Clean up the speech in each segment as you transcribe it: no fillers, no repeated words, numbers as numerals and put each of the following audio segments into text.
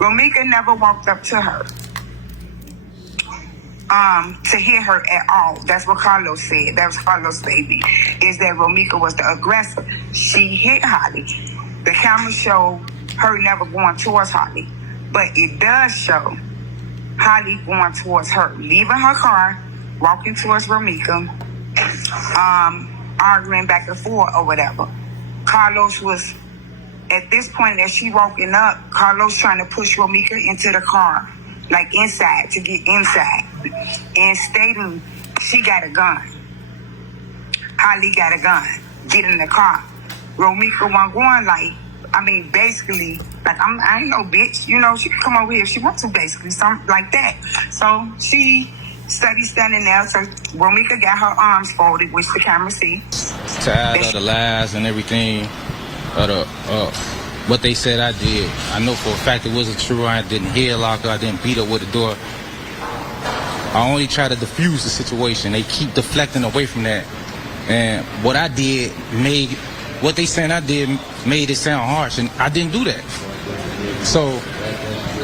Romica never walked up to her to hit her at all. That's what Carlos said. That was Carlos' baby, is that Romica was the aggressor. She hit Holly. The camera showed her never going towards Holly, but it does show Holly going towards her, leaving her car, walking towards Romica, arguing back and forth or whatever. Carlos was, at this point as she walking up, Carlos trying to push Romica into the car, like inside, to get inside, and stating she got a gun. Holly got a gun. Get in the car. Romica wasn't going like, I mean, basically, like, I ain't no bitch. You know, she can come over here if she wants to, basically, something like that. So she studied standing there. So Romica got her arms folded, which the camera see. Tired of the lies and everything, what they said I did. I know for a fact it wasn't true. I didn't headlock her. I didn't beat her with the door. I only try to diffuse the situation. They keep deflecting away from that. And what I did made, what they saying I did made it sound harsh, and I didn't do that. So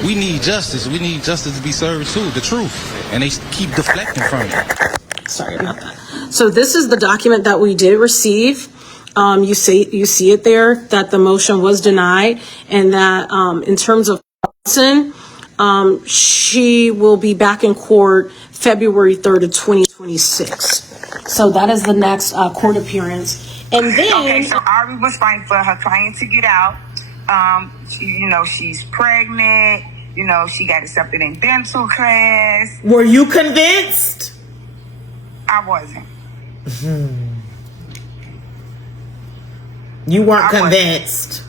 we need justice. We need justice to be served too, the truth. And they keep deflecting from it. Sorry about that. So this is the document that we did receive. You see it there, that the motion was denied, and that in terms of Johnson, she will be back in court February 3rd of 2026. So that is the next court appearance. And then, okay, so Ari was fighting for her client to get out. She's pregnant. She got accepted in dental class. Were you convinced? I wasn't. You weren't convinced.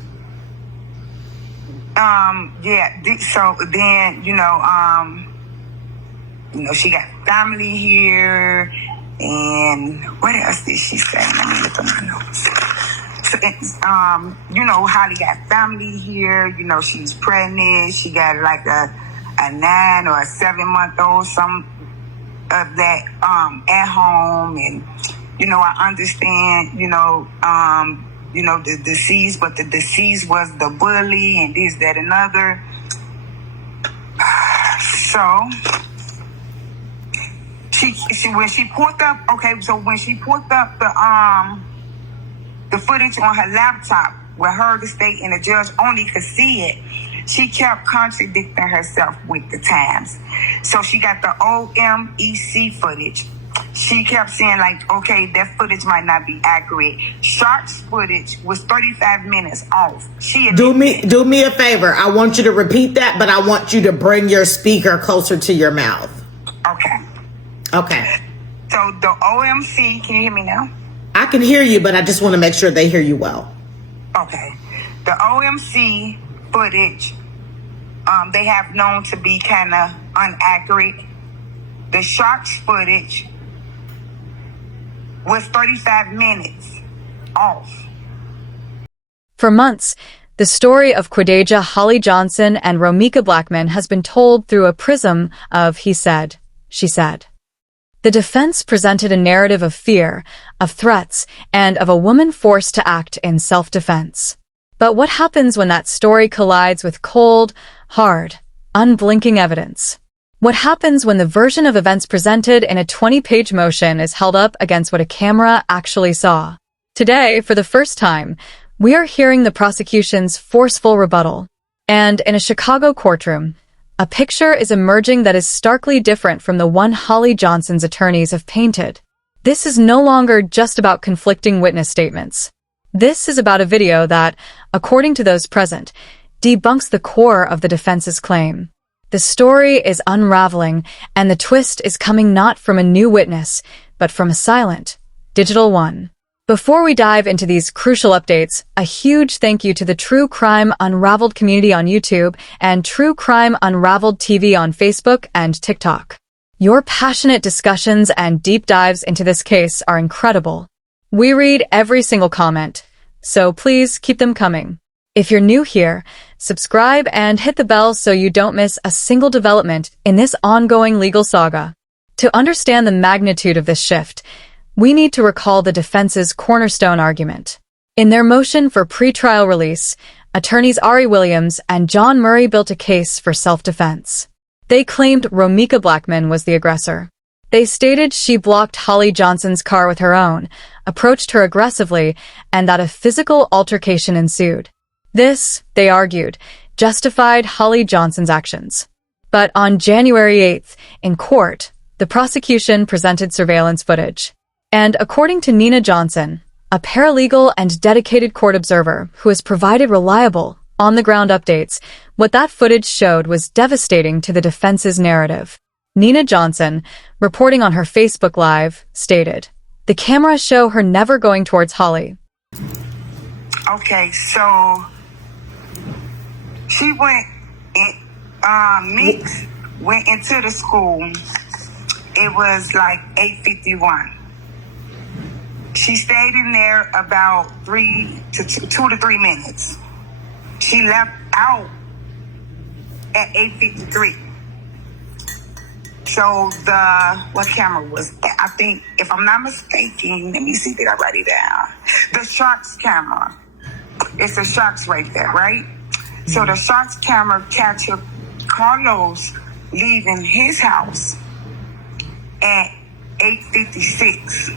Yeah. So then, she got family here. And what else did she say? Let me look at my notes. So, Holly got family here. She's pregnant. She got like a 9 or a 7-month-old, some of that at home. And, I understand, the deceased, but the deceased was the bully and this, that, and other. So when she pulled up the footage on her laptop with her, the state and the judge only could see it, she kept contradicting herself with the times. So she got the OMEC footage. She kept saying, like, okay, that footage might not be accurate. Sharp's footage was 35 minutes off. Do me a favor. I want you to repeat that, but I want you to bring your speaker closer to your mouth. Okay. So the OMC, can you hear me now? I can hear you, but I just want to make sure they hear you well. Okay. The OMC footage, they have known to be kind of inaccurate. The Sharks footage was 35 minutes off. For months, the story of Quadejah Holly Johnson and Romica Blackmon has been told through a prism of he said, she said. The defense presented a narrative of fear, of threats, and of a woman forced to act in self-defense. But what happens when that story collides with cold, hard, unblinking evidence? What happens when the version of events presented in a 20-page motion is held up against what a camera actually saw? Today, for the first time, we are hearing the prosecution's forceful rebuttal. And in a Chicago courtroom, a picture is emerging that is starkly different from the one Holly Johnson's attorneys have painted. This is no longer just about conflicting witness statements. This is about a video that, according to those present, debunks the core of the defense's claim. The story is unraveling, and the twist is coming not from a new witness, but from a silent, digital one. Before we dive into these crucial updates, a huge thank you to the True Crime Unravelled community on YouTube and True Crime Unravelled TV on Facebook and TikTok. Your passionate discussions and deep dives into this case are incredible. We read every single comment, so please keep them coming. If you're new here, subscribe and hit the bell so you don't miss a single development in this ongoing legal saga. To understand the magnitude of this shift, we need to recall the defense's cornerstone argument. In their motion for pretrial release, Attorneys Ari Williams and John Murray built a case for self-defense. They claimed Romica Blackmon was the aggressor. They stated she blocked Holly Johnson's car with her own, approached her aggressively, and that a physical altercation ensued. This, they argued, justified Holly Johnson's actions. But on January 8th, in court, the prosecution presented surveillance footage. And according to Nina Johnson, a paralegal and dedicated court observer who has provided reliable, on-the-ground updates, what that footage showed was devastating to the defense's narrative. Nina Johnson, reporting on her Facebook Live, stated, "The cameras show her never going towards Holly." Okay, so she went in, Meeks went into the school. It was like 8:51. She stayed in there about 2 to 3 minutes. She left out at 8:53. So what camera was that? I think, if I'm not mistaken, let me see, did I write it down? The Sharks camera. It's the Sharks right there, right? So the Sharks camera captured Carlos leaving his house at 8:56.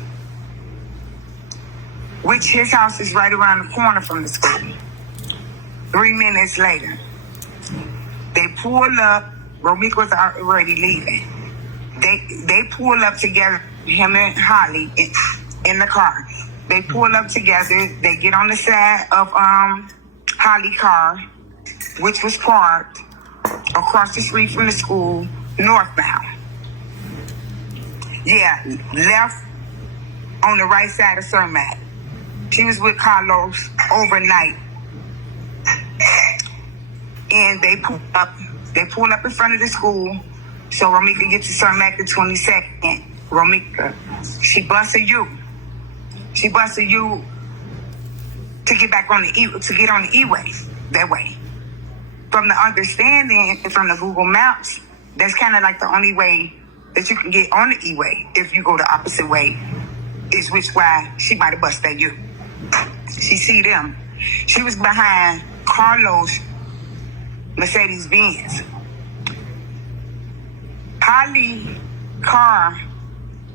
Which his house is right around the corner from the school. 3 minutes later, they pull up. Romica was already leaving. They pull up together, him and Holly in the car. They pull up together. They get on the side of Holly's car, which was parked across the street from the school, northbound. Yeah, left on the right side of Cermak. She was with Carlos overnight. And they pull up in front of the school so Romica gets to Cermak the 22nd. Romica, she busted you. She busted you to get back on to get on the E-way that way. From the understanding from the Google Maps, that's kind of like the only way that you can get on the E-way. If you go the opposite way, is which why she might have busted you. She see them. She was behind Carlos Mercedes-Benz. Holly's car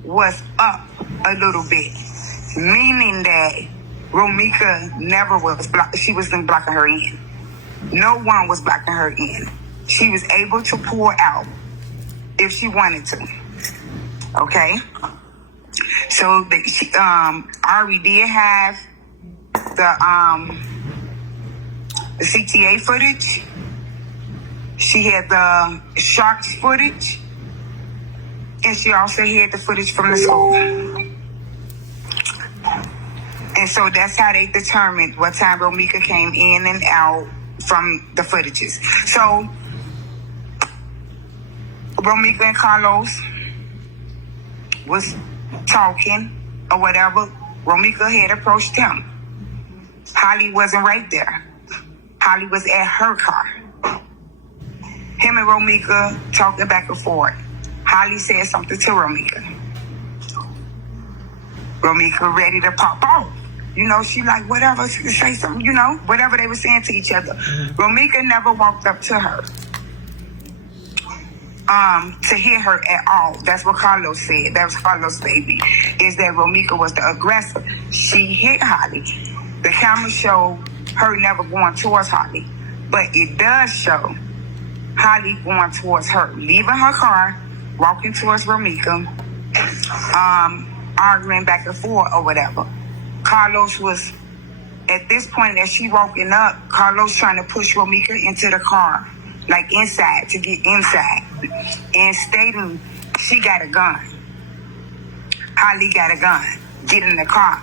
was up a little bit, meaning that Romica never was she wasn't blocking her in. No one was blocking her in. She was able to pull out if she wanted to. Okay? So Ari did have the CTA footage. She had the Sharks footage. And she also had the footage from the school. And so that's how they determined what time Romica came in and out from the footages. So Romica and Carlos was talking or whatever. Romica had approached him. Holly wasn't right there. Holly was at her car. Him and Romica talking back and forth. Holly said something to Romica. Romica ready to pop off. You know, she like, whatever, she say something, you know, whatever they were saying to each other. Romica never walked up to her to hit her at all. That's what Carlos said. That was Carlos' baby, is that Romica was the aggressor. She hit Holly. The camera showed her never going towards Holly. But it does show Holly going towards her, leaving her car, walking towards Romica, arguing back and forth or whatever. Carlos was, at this point as she walking up, Carlos trying to push Romica into the car, like inside, to get inside, and stating she got a gun. Holly got a gun. Get in the car.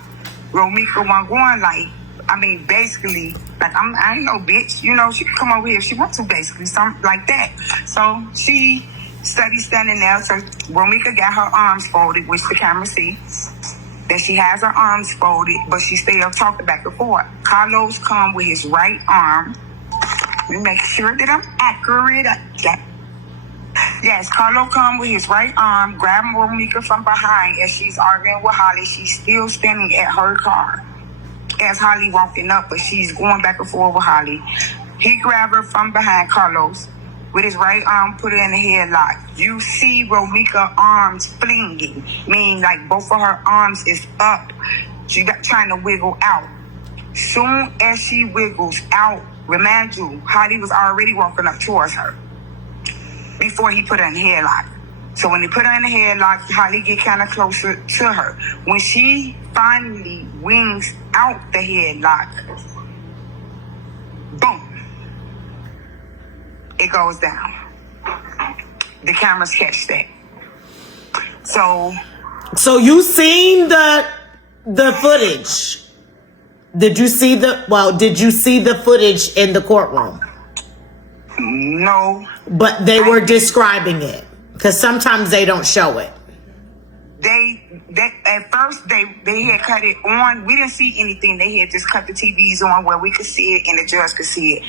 Romica wasn't going like, I mean, basically, like, I ain't no bitch. You know, she can come over here if she wants to, basically, something like that. So she standing there. So Romica got her arms folded, which the camera see. That she has her arms folded, but she still talking back and forth. Carlos come with his right arm. Let me make sure that I'm accurate. Yes, Carlos come with his right arm, grabbing Romica from behind as she's arguing with Holly. She's still standing at her car. as Holly walking up, but she's going back and forth with Holly. He grabbed her from behind, Carlos, with his right arm, put her in a headlock. You see Romica arms flinging, meaning like both of her arms is up. She got trying to wiggle out. Soon as she wiggles out, remind you, Holly was already walking up towards her before he put her in a headlock. So when he put her in a headlock, Holly get kind of closer to her. When she finally wings out the headlock, boom, it goes down. The cameras catch that. So you seen the footage? Did you see the footage in the courtroom? No. But they were describing it, because sometimes they don't show it. They at first they had cut it on. We didn't see anything. They had just cut the TVs on where we could see it and the judge could see it,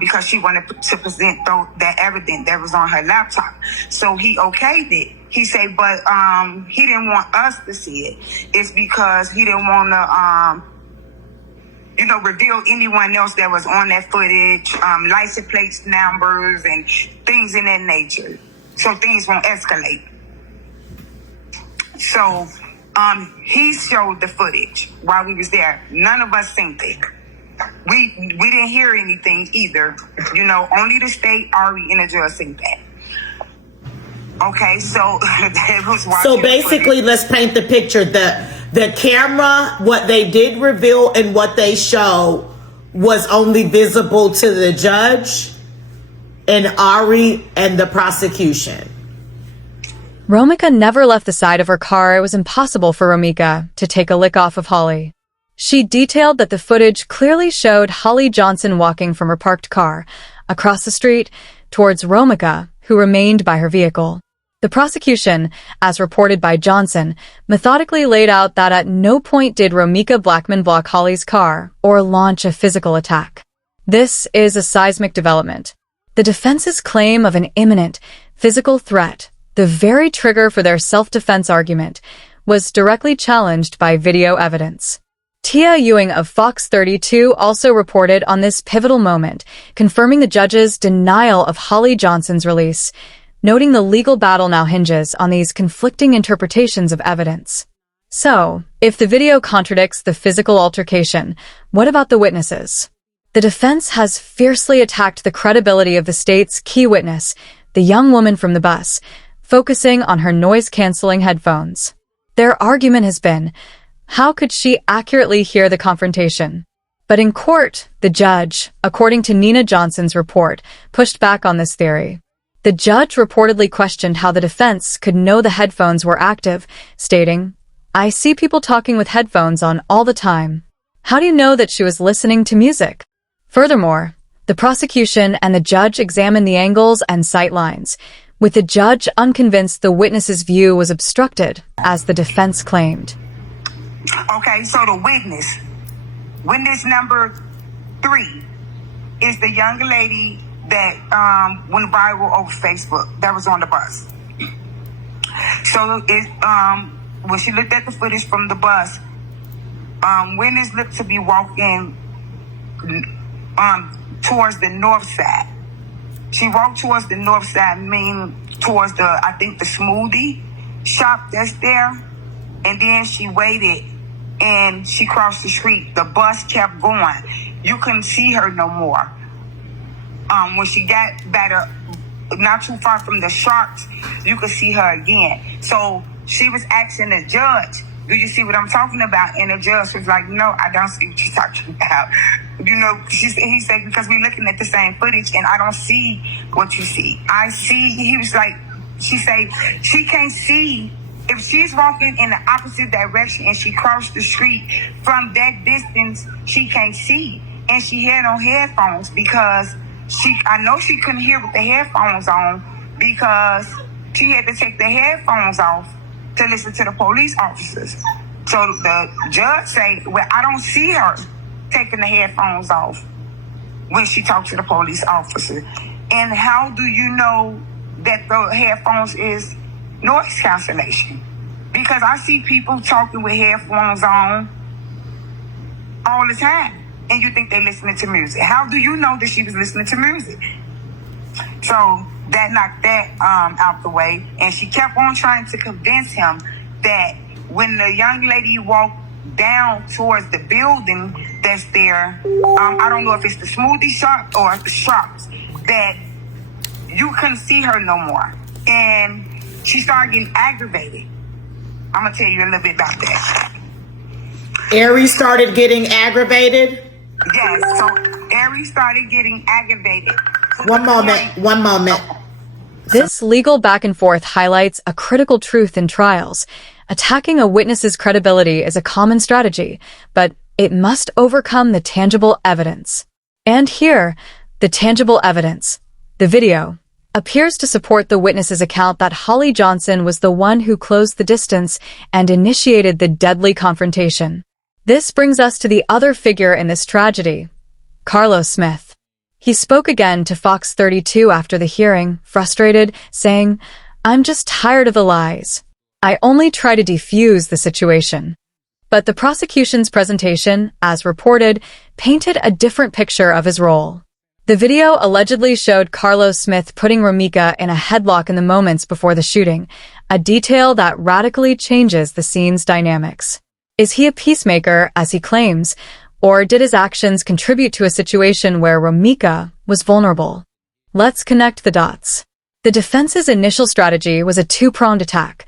because she wanted to present that evidence that was on her laptop. So he okayed it. He said, but he didn't want us to see it. It's because he didn't want to reveal anyone else that was on that footage, license plates, numbers, and things in that nature. So things won't escalate. So he showed the footage while we was there. None of us seen it. We didn't hear anything either. Only the state, Ari, and the judge seen that. Okay, so that was watching. So basically, let's paint the picture. The camera, what they did reveal and what they show was only visible to the judge and Ari and the prosecution. Romica never left the side of her car. It was impossible for Romica to take a lick off of Holly. She detailed that the footage clearly showed Holly Johnson walking from her parked car across the street towards Romica, who remained by her vehicle. The prosecution, as reported by Johnson, methodically laid out that at no point did Romica Blackmon block Holly's car or launch a physical attack. This is a seismic development. The defense's claim of an imminent physical threat, the very trigger for their self-defense argument, was directly challenged by video evidence. Tia Ewing of Fox 32 also reported on this pivotal moment, confirming the judge's denial of Holly Johnson's release, noting the legal battle now hinges on these conflicting interpretations of evidence. So, if the video contradicts the physical altercation, what about the witnesses? The defense has fiercely attacked the credibility of the state's key witness, the young woman from the bus, focusing on her noise-canceling headphones. Their argument has been, how could she accurately hear the confrontation? But in court, the judge, according to Nina Johnson's report, pushed back on this theory. The judge reportedly questioned how the defense could know the headphones were active, stating, "I see people talking with headphones on all the time. How do you know that she was listening to music?" Furthermore, the prosecution and the judge examined the angles and sight lines, with the judge unconvinced the witness's view was obstructed, as the defense claimed. Okay, so the witness number 3 is the young lady that went viral over Facebook that was on the bus. So when she looked at the footage from the bus, witness looked to be walking towards the north side. She walked towards the north side, meaning towards the smoothie shop that's there. And then she waited and she crossed the street. The bus kept going. You couldn't see her no more. When she got better, not too far from the sharks, you could see her again. So she was asking the judge, do you see what I'm talking about? And the judge was like, no, I don't see what you're talking about. He said, because we're looking at the same footage and I don't see what you see. I see, he was like, she said, she can't see. If she's walking in the opposite direction and she crossed the street from that distance, she can't see. And she had on headphones because I know she couldn't hear with the headphones on because she had to take the headphones off to listen to the police officers. So the judge said, well, I don't see her taking the headphones off when she talked to the police officer. And how do you know that the headphones is noise cancellation? Because I see people talking with headphones on all the time, and you think they're listening to music. How do you know that she was listening to music? So that knocked that out the way, and she kept on trying to convince him that when the young lady walked down towards the building that's there, I don't know if it's the smoothie shop or the shops, that you couldn't see her no more. And she started getting aggravated. I'm going to tell you a little bit about that. Aries started getting aggravated? Yes, so Aries started getting aggravated. One moment. This legal back and forth highlights a critical truth in trials. Attacking a witness's credibility is a common strategy, but it must overcome the tangible evidence. And here, the tangible evidence, the video, appears to support the witness's account that Holly Johnson was the one who closed the distance and initiated the deadly confrontation. This brings us to the other figure in this tragedy, Carlos Smith. He spoke again to Fox 32 after the hearing, frustrated, saying, "I'm just tired of the lies. I only try to defuse the situation." But the prosecution's presentation, as reported, painted a different picture of his role. The video allegedly showed Carlos Smith putting Romica in a headlock in the moments before the shooting, a detail that radically changes the scene's dynamics. Is he a peacemaker, as he claims, or did his actions contribute to a situation where Romica was vulnerable? Let's connect the dots. The defense's initial strategy was a two-pronged attack.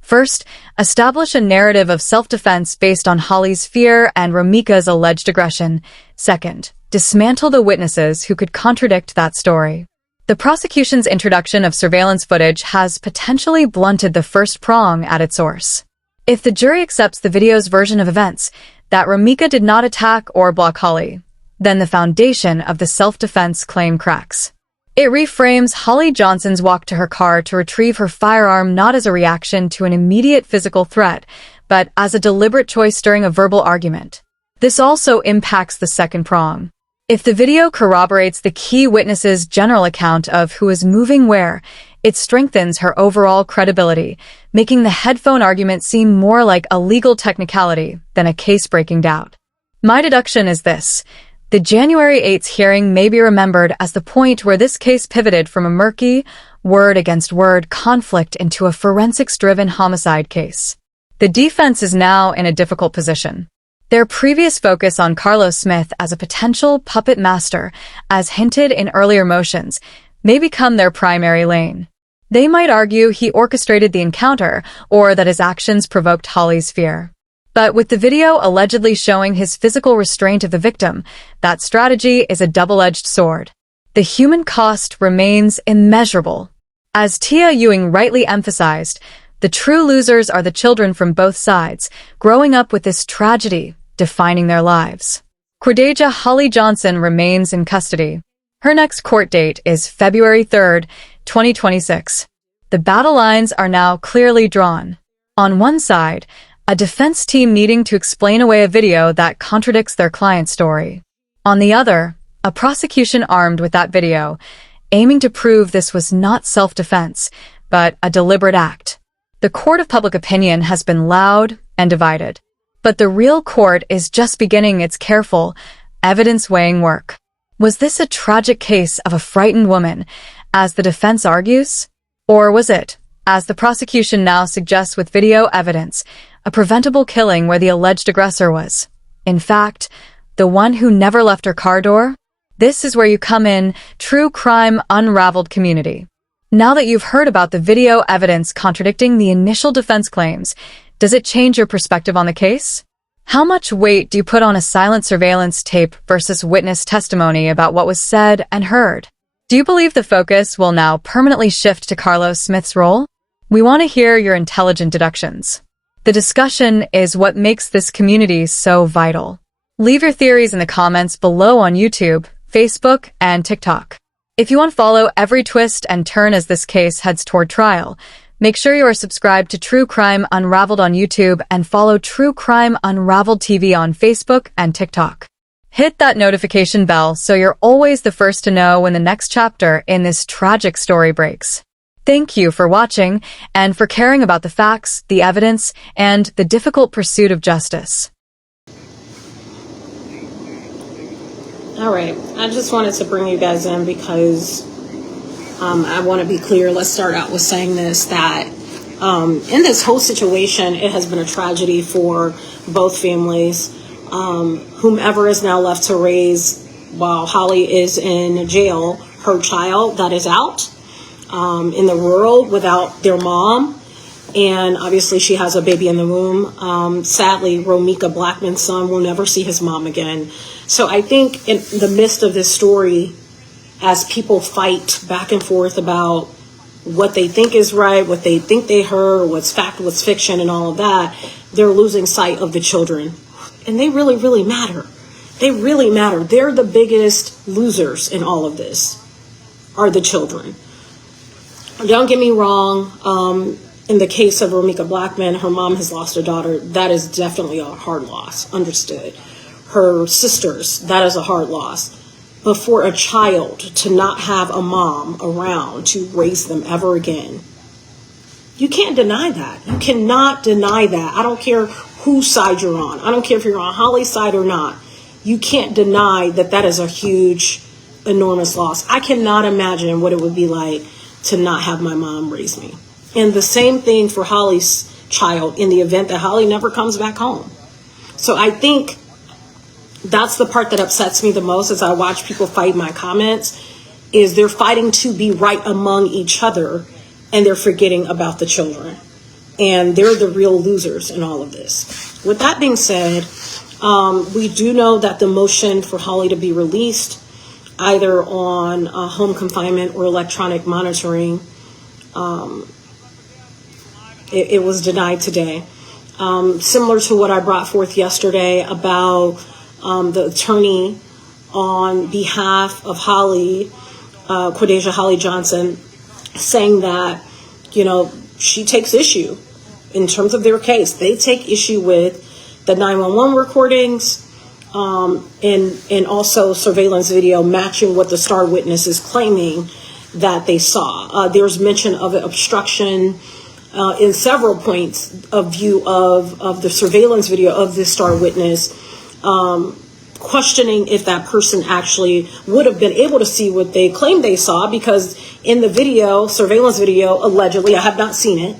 First, establish a narrative of self-defense based on Holly's fear and Romica's alleged aggression. Second, dismantle the witnesses who could contradict that story. The prosecution's introduction of surveillance footage has potentially blunted the first prong at its source. If the jury accepts the video's version of events, that Romica did not attack or block Holly, then the foundation of the self-defense claim cracks. It reframes Holly Johnson's walk to her car to retrieve her firearm not as a reaction to an immediate physical threat, but as a deliberate choice during a verbal argument. This also impacts the second prong. If the video corroborates the key witness's general account of who is moving where, it strengthens her overall credibility, making the headphone argument seem more like a legal technicality than a case-breaking doubt. My deduction is this. The January 8th hearing may be remembered as the point where this case pivoted from a murky, word-against-word conflict into a forensics-driven homicide case. The defense is now in a difficult position. Their previous focus on Carlos Smith as a potential puppet master, as hinted in earlier motions, may become their primary lane. They might argue he orchestrated the encounter or that his actions provoked Holly's fear. But with the video allegedly showing his physical restraint of the victim, that strategy is a double-edged sword. The human cost remains immeasurable. As Tia Ewing rightly emphasized, the true losers are the children from both sides, growing up with this tragedy defining their lives. Quadejah Holly Johnson remains in custody. Her next court date is February 3rd, 2026. The battle lines are now clearly drawn. On one side, a defense team needing to explain away a video that contradicts their client's story. On the other, a prosecution armed with that video, aiming to prove this was not self-defense, but a deliberate act. The court of public opinion has been loud and divided. But the real court is just beginning its careful, evidence-weighing work. Was this a tragic case of a frightened woman, as the defense argues? Or was it, as the prosecution now suggests with video evidence, a preventable killing where the alleged aggressor was, in fact, the one who never left her car door? This is where you come in, true crime unraveled community. Now that you've heard about the video evidence contradicting the initial defense claims, does it change your perspective on the case? How much weight do you put on a silent surveillance tape versus witness testimony about what was said and heard? Do you believe the focus will now permanently shift to Carlos Smith's role? We want to hear your intelligent deductions. The discussion is what makes this community so vital. Leave your theories in the comments below on YouTube, Facebook, and TikTok. If you want to follow every twist and turn as this case heads toward trial, make sure you are subscribed to True Crime Unraveled on YouTube and follow True Crime Unraveled TV on Facebook and TikTok. Hit that notification bell so you're always the first to know when the next chapter in this tragic story breaks. Thank you for watching and for caring about the facts, the evidence, and the difficult pursuit of justice. All right. I just wanted to bring you guys in because I want to be clear. Let's start out with saying this, that in this whole situation, it has been a tragedy for both families. Whomever is now left to raise, while Holly is in jail, her child that is out in the world without their mom. And obviously she has a baby in the womb. Sadly, Romica Blackmon's son will never see his mom again. So I think in the midst of this story, as people fight back and forth about what they think is right, what they think they heard, what's fact, what's fiction, and all of that, they're losing sight of the children. And they really, really matter. They really matter. They're the biggest losers in all of this, are the children. Don't get me wrong. In the case of Romica Blackmon, her mom has lost a daughter. That is definitely a hard loss. Understood. Her sisters, that is a hard loss. But for a child to not have a mom around to raise them ever again, you can't deny that. You cannot deny that. I don't care whose side you're on. I don't care if you're on Holly's side or not. You can't deny that that is a huge, enormous loss. I cannot imagine what it would be like to not have my mom raise me. And the same thing for Holly's child in the event that Holly never comes back home. So I think that's the part that upsets me the most as I watch people fight my comments, is they're fighting to be right among each other and they're forgetting about the children. And they're the real losers in all of this. With that being said, we do know that the motion for Holly to be released, either on home confinement or electronic monitoring, it was denied today. Similar to what I brought forth yesterday about the attorney on behalf of Holly, Quadejah Holly Johnson, saying that, you know, she takes issue in terms of their case. They take issue with the 911 recordings and also surveillance video matching what the star witness is claiming that they saw. There's mention of obstruction in several points of view of the surveillance video of this star witness, questioning if that person actually would have been able to see what they claimed they saw, because in the video, surveillance video, allegedly, I have not seen it,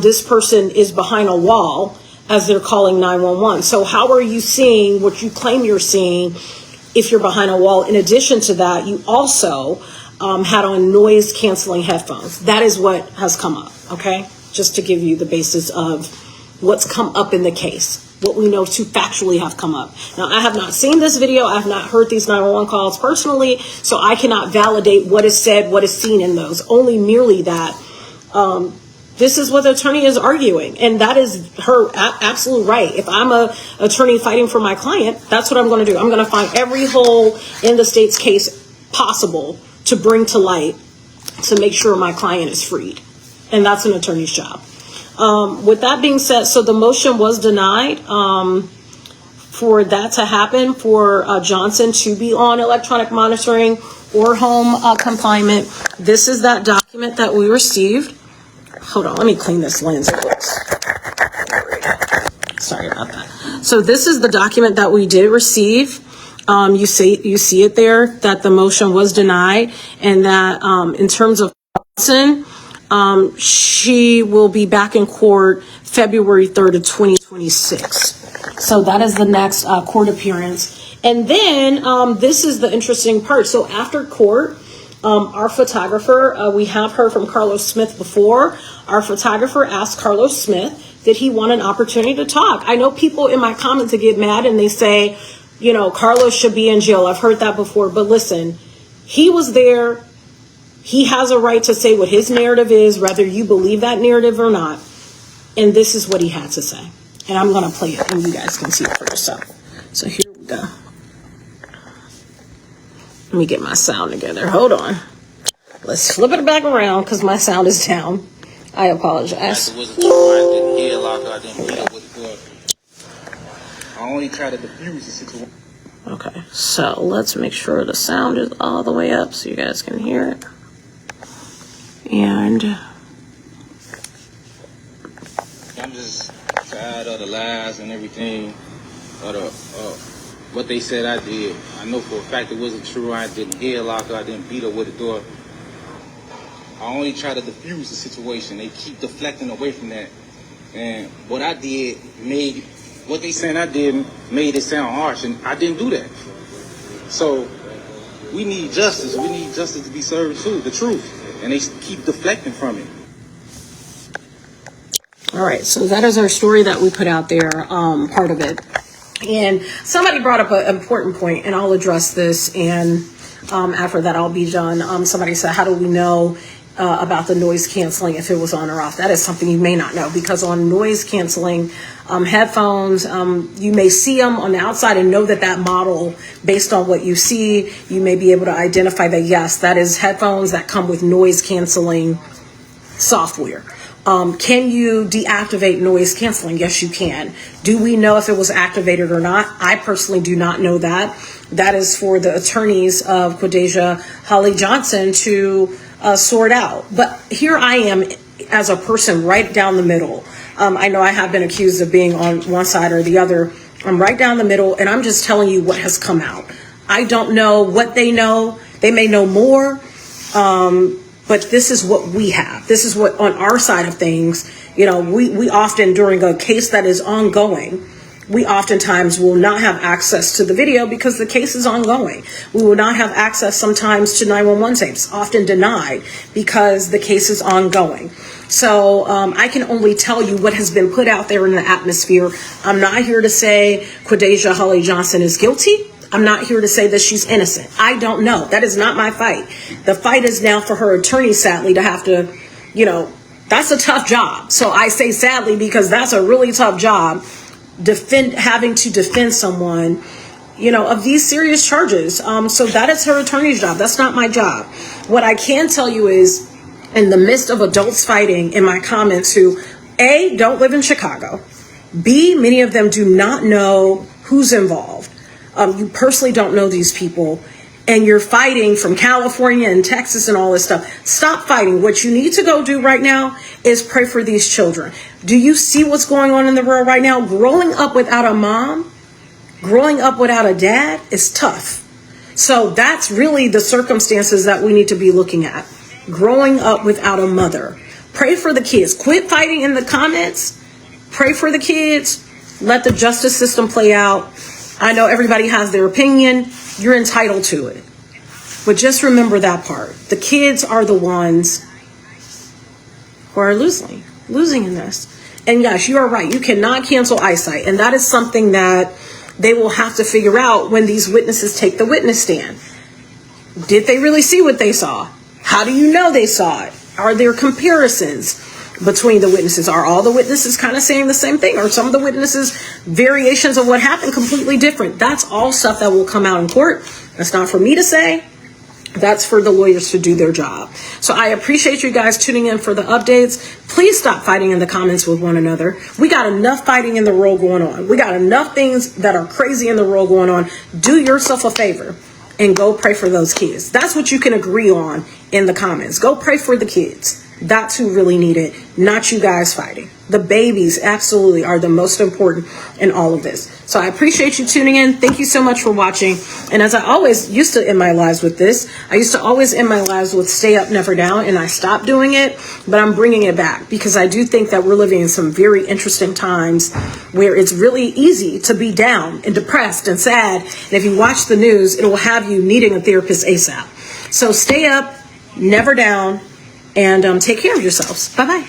this person is behind a wall as they're calling 911. So how are you seeing what you claim you're seeing if you're behind a wall? In addition to that, you also had on noise canceling headphones. That is what has come up, okay? Just to give you the basis of what's come up in the case, what we know to factually have come up. Now, I have not seen this video. I have not heard these 911 calls personally, so I cannot validate what is said, what is seen in those. Only merely that this is what the attorney is arguing, and that is her absolute right. If I'm a attorney fighting for my client, that's what I'm going to do. I'm going to find every hole in the state's case possible to bring to light to make sure my client is freed. And that's an attorney's job. With that being said, so the motion was denied for that to happen, for Johnson to be on electronic monitoring or home confinement. This is that document that we received. Hold on, let me clean this lens. Sorry about that. So this is the document that we did receive. You see it there, that the motion was denied, and that in terms of Johnson, she will be back in court February 3rd of 2026. So that is the next court appearance. And then this is the interesting part. So after court, our photographer, we have heard from Carlos Smith before. Our photographer asked Carlos Smith, did he want an opportunity to talk? I know people in my comments that get mad and they say, you know, Carlos should be in jail. I've heard that before. But listen, he was there. He has a right to say what his narrative is, whether you believe that narrative or not. And this is what he had to say. And I'm going to play it and you guys can see it for yourself. So here we go. Let me get my sound together. Hold on. Let's flip it back around because my sound is down. I apologize. I only try to diffuse the situation. Okay, so let's make sure the sound is all the way up so you guys can hear it. And I'm just tired of the lies and everything, of what they said I did. I know for a fact it wasn't true. I didn't headlock her. I didn't beat her with the door. I only try to diffuse the situation. They keep deflecting away from that. And what I did what they saying I did made it sound harsh, and I didn't do that. So we need justice. We need justice to be served too, the truth. And they keep deflecting from it. All right, so that is our story that we put out there, part of it. And somebody brought up an important point, and I'll address this, and after that I'll be done. Somebody said, how do we know about the noise canceling, if it was on or off? That is something you may not know, because on noise canceling headphones, you may see them on the outside and know that model, based on what you see, you may be able to identify that, yes, that is headphones that come with noise canceling software. Can you deactivate noise canceling? Yes, you can. Do we know if it was activated or not? I personally do not know that. That is for the attorneys of Quadejah Holly Johnson to sort out. But here I am as a person right down the middle. I know I have been accused of being on one side or the other. I'm right down the middle, and I'm just telling you what has come out. I don't know what they know. They may know more. But this is what we have. This is what on our side of things, we often, during a case that is ongoing, we oftentimes will not have access to the video because the case is ongoing. We will not have access sometimes to 911 tapes, often denied because the case is ongoing. So I can only tell you what has been put out there in the atmosphere. I'm not here to say Quadejah Holly Johnson is guilty. I'm not here to say that she's innocent. I don't know. That is not my fight. The fight is now for her attorney, sadly, to have to, that's a tough job. So I say sadly because that's a really tough job, having to defend someone, of these serious charges. So that is her attorney's job. That's not my job. What I can tell you is, in the midst of adults fighting, in my comments, who A, don't live in Chicago, B, many of them do not know who's involved. You personally don't know these people, and you're fighting from California and Texas and all this stuff. Stop fighting. What you need to go do right now is pray for these children. Do you see what's going on in the world right now? Growing up without a mom, growing up without a dad is tough. So that's really the circumstances that we need to be looking at. Growing up without a mother. Pray for the kids. Quit fighting in the comments. Pray for the kids. Let the justice system play out. I know everybody has their opinion. You're entitled to it. But just remember that part. The kids are the ones who are losing in this. And yes, you are right. You cannot cancel eyesight. And that is something that they will have to figure out when these witnesses take the witness stand. Did they really see what they saw? How do you know they saw it? Are there comparisons between the witnesses? Are all the witnesses kind of saying the same thing? Or some of the witnesses variations of what happened completely different? That's all stuff that will come out in court. That's not for me to say. That's for the lawyers to do their job. So I appreciate you guys tuning in for the updates. Please stop fighting in the comments with one another. We got enough fighting in the world going on. We got enough things that are crazy in the world going on. Do yourself a favor and go pray for those kids. That's what you can agree on in the comments. Go pray for the kids. That's who really need it, not you guys fighting. The babies absolutely are the most important in all of this. So I appreciate you tuning in. Thank you so much for watching. And as I always used to end my lives with this, I used to always end my lives with stay up, never down. And I stopped doing it, but I'm bringing it back because I do think that we're living in some very interesting times where it's really easy to be down and depressed and sad. And if you watch the news, it will have you needing a therapist ASAP. So stay up, never down, and take care of yourselves. Bye-bye.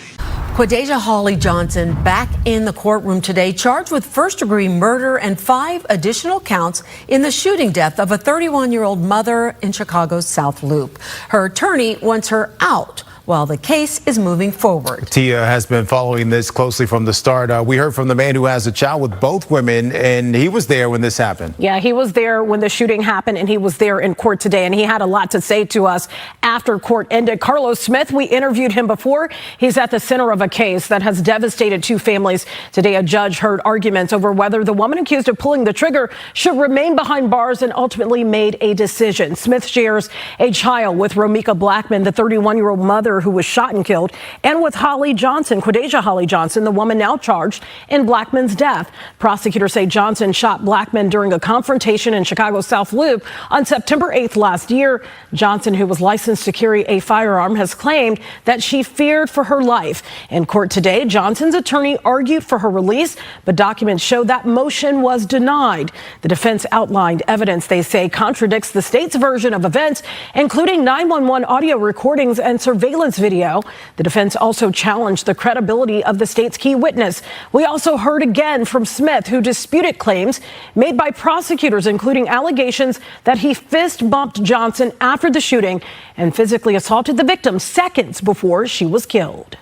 Quadejah Holly Johnson back in the courtroom today, charged with first-degree murder and 5 additional counts in the shooting death of a 31-year-old mother in Chicago's South Loop. Her attorney wants her out while the case is moving forward. Tia has been following this closely from the start. We heard from the man who has a child with both women, and he was there when this happened. Yeah, he was there when the shooting happened, and he was there in court today, and he had a lot to say to us after court ended. Carlos Smith, we interviewed him before. He's at the center of a case that has devastated 2 families. Today, a judge heard arguments over whether the woman accused of pulling the trigger should remain behind bars and ultimately made a decision. Smith shares a child with Romica Blackmon, the 31-year-old mother murderer who was shot and killed, and with Holly Johnson, Quadejah Holly Johnson, the woman now charged in Blackmon's death. Prosecutors say Johnson shot Blackmon during a confrontation in Chicago's South Loop on September 8th last year. Johnson, who was licensed to carry a firearm, has claimed that she feared for her life. In court today, Johnson's attorney argued for her release, but documents show that motion was denied. The defense outlined evidence they say contradicts the state's version of events, including 911 audio recordings and surveillance video. The defense also challenged the credibility of the state's key witness. We also heard again from Smith, who disputed claims made by prosecutors, including allegations that he fist bumped Johnson after the shooting and physically assaulted the victim seconds before she was killed.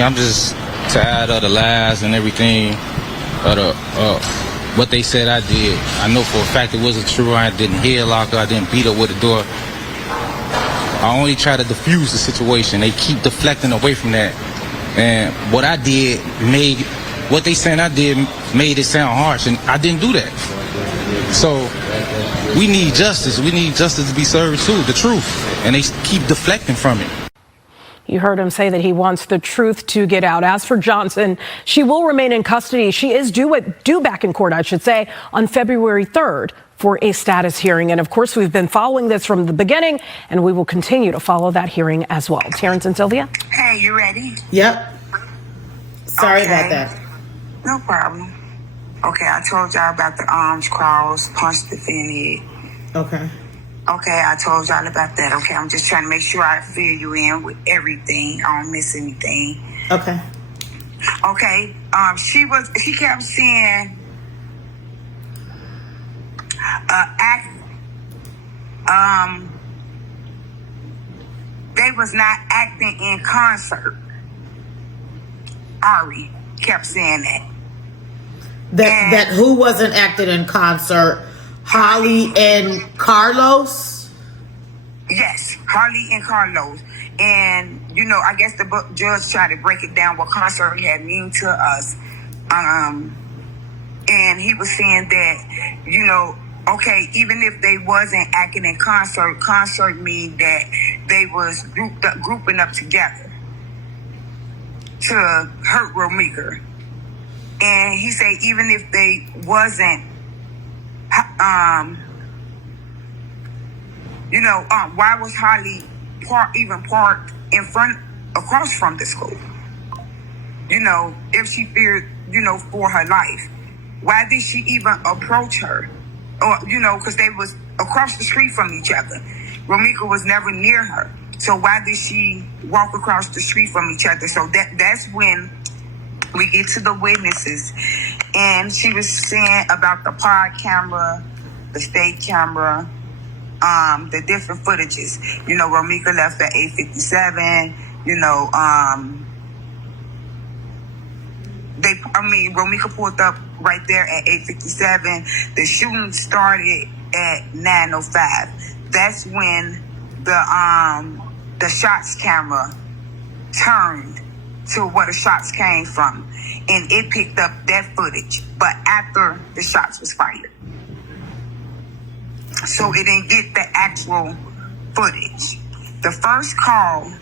I'm just tired of the lies and everything, what they said I did. I know for a fact it wasn't true. I didn't headlock her. I didn't beat her with the door. I only try to diffuse the situation. They keep deflecting away from that. And what I did what they said I did made it sound harsh, and I didn't do that. So we need justice. We need justice to be served too, the truth. And they keep deflecting from it. You heard him say that he wants the truth to get out. As for Johnson, she will remain in custody. She is due back in court, I should say, on February 3rd for a status hearing. And of course, we've been following this from the beginning, and we will continue to follow that hearing as well. Terrence and Sylvia? Hey, you ready? Yep. Sorry about that. No problem. Okay, I told y'all about the arms crossed, punched the fin. Okay. Okay, I told y'all about that. Okay, I'm just trying to make sure I fill you in with everything. I don't miss anything. Okay. Okay, she kept saying, they was not acting in concert. Ari kept saying that. That who wasn't acting in concert? Holly and Carlos? Yes, Holly and Carlos. And, I guess the judge tried to break it down what concert had mean to us. And he was saying that, okay, even if they wasn't acting in concert mean that they was grouping up together to hurt Romica. And he said even if they wasn't, why was Holly parked across from the school? If she feared, for her life, why did she even approach her? Or, because they was across the street from each other. Romica was never near her. So why did she walk across the street from each other? So that's when we get to the witnesses. And she was saying about the pod camera, the state camera, the different footages. Romica left at 8:57. Romica pulled up right there at 8:57. The shooting started at 9:05. That's when the shots camera turned to where the shots came from, and it picked up that footage, but after the shots was fired. So it didn't get the actual footage. The first call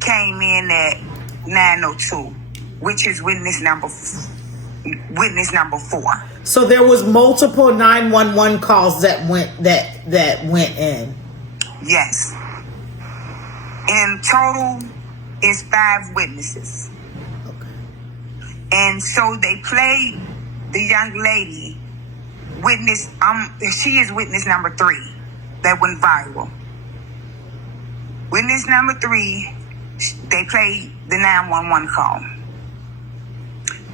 came in at 9:02, which is witness number 4. So there was multiple 911 calls that went in. Yes. In total is 5 witnesses. Okay. And so they played the young lady witness. She is witness number 3 that went viral. Witness number 3, they played the 911 call.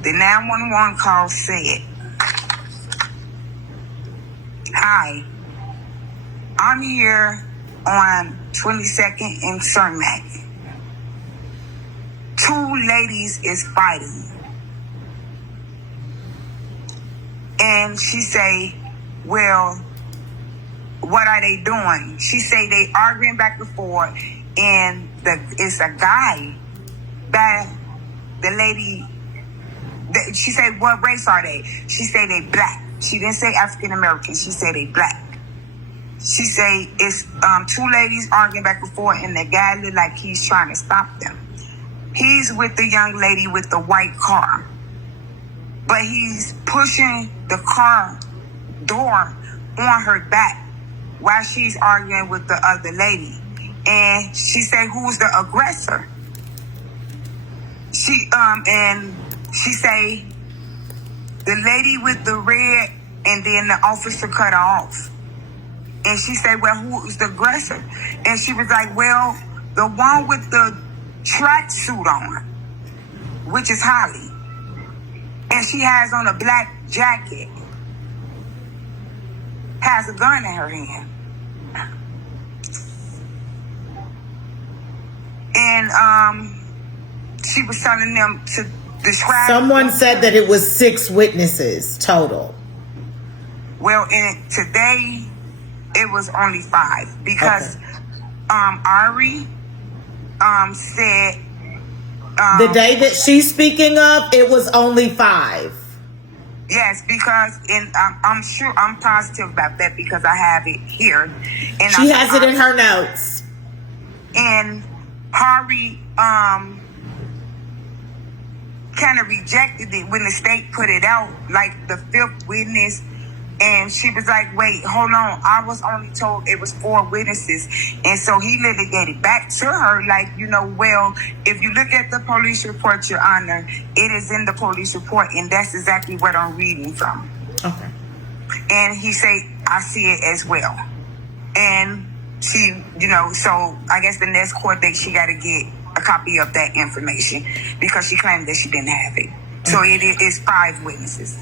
The 911 call said, "Hi, I'm here on 22nd and Cermak. 2 ladies is fighting." And she say, "Well, what are they doing?" She say they arguing back and forth, and it's a guy that the lady. She said, "What race are they?" She said they black. She didn't say African American. She said they black. she say it's two ladies arguing back and forth, and the guy look like he's trying to stop them. He's with the young lady with the white car, but he's pushing the car door on her back while she's arguing with the other lady. And she say, who's the aggressor? And she say, the lady with the red, and then the officer cut her off. And she said, well, who is the aggressor? And she was like, well, the one with the track suit on, which is Holly. And she has on a black jacket, has a gun in her hand. And she was telling them to describe. Someone said that it was 6 witnesses total. Well, today it was only 5 because Ari said the day that she's speaking of, it was only 5. Yes, because I'm positive about that because I have it here. And she has it in her notes. And Hari kind of rejected it when the state put it out, like the 5th witness. And she was like, wait, hold on. I was only told it was 4 witnesses. And so he litigated back to her like, well, if you look at the police report, Your Honor, it is in the police report. And that's exactly what I'm reading from. Okay. And he said, I see it as well. And she, so I guess the next court date, she got to get a copy of that information because she claimed that she didn't have it. So it is 5 witnesses.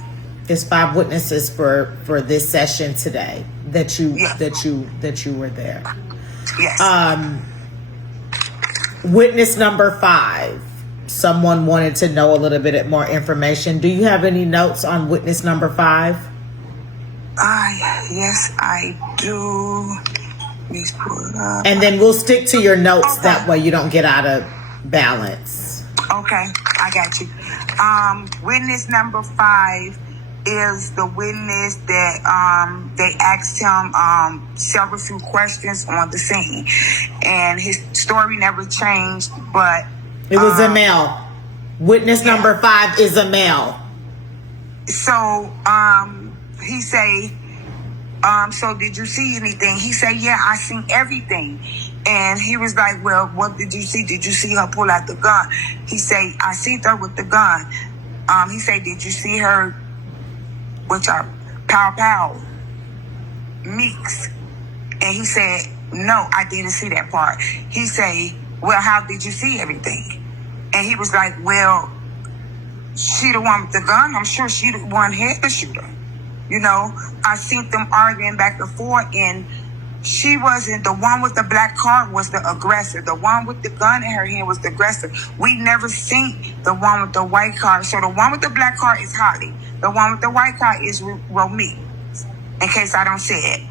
It's 5 witnesses for this session today that you were there. Yes. Witness number 5. Someone wanted to know a little bit more information. Do you have any notes on witness number 5? Yes, I do. Please pull it up. And then we'll stick to your notes. Okay. That way you don't get out of balance. Okay, I got you. Witness number 5 is the witness that they asked him several few questions on the scene, and his story never changed. But it was a male. Witness number 5 is a male. So he say, so did you see anything? He said, yeah, I seen everything. And he was like, well, what did you see? Did you see her pull out the gun? He said, I seen her with the gun. He said, did you see her with her pow Meeks? And he said, no, I didn't see that part. He said, well, how did you see everything? And he was like, well, she the one with the gun. I'm sure she the one had the shooter. I seen them arguing back and forth, and she wasn't. The one with the black car was the aggressor. The one with the gun in her hand was the aggressor. We never seen the one with the white car. So the one with the black car is Holly. The one with the white car is Romica, in case I don't say it.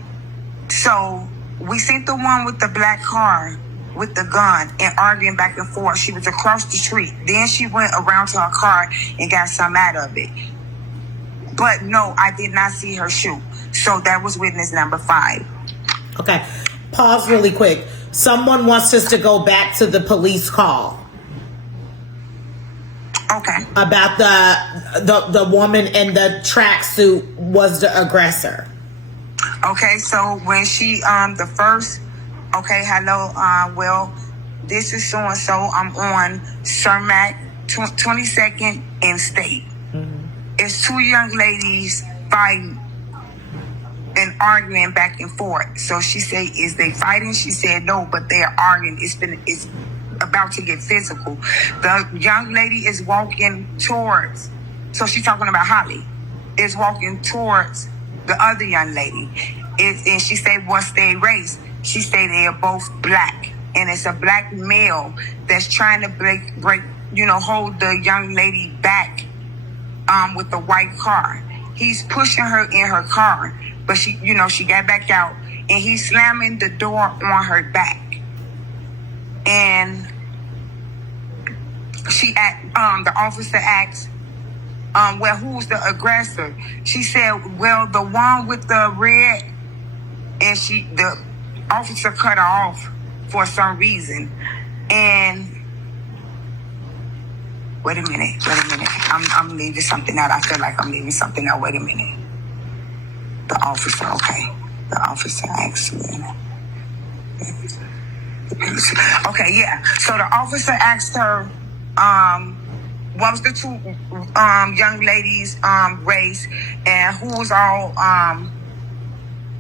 So we seen the one with the black car with the gun and arguing back and forth. She was across the street. Then she went around to her car and got some out of it. But no, I did not see her shoot. So that was witness number 5. Okay. Pause really quick. Someone wants us to go back to the police call. Okay. About the woman in the tracksuit was the aggressor. Okay, so when she the first, okay, hello, well, this is so and so. I'm on Cermak 22nd and State. It's 2 young ladies fighting and arguing back and forth. So she said, is they fighting? She said, no, but they are arguing. It's about to get physical. The young lady is walking towards, so she's talking about Holly, is walking towards the other young lady. And she said, what's their race? She said they are both black. And it's a black male that's trying to break, hold the young lady back with the white car. He's pushing her in her car, but she got back out, and he's slamming the door on her back. And the officer asked, well, who's the aggressor? She said, well, the one with the red and the officer cut her off for some reason. And wait a minute. I'm leaving something out. I feel like I'm leaving something out. Wait a minute. The officer, okay. The officer asked me. Okay, yeah. So the officer asked her, what was the two young ladies' race, and who was all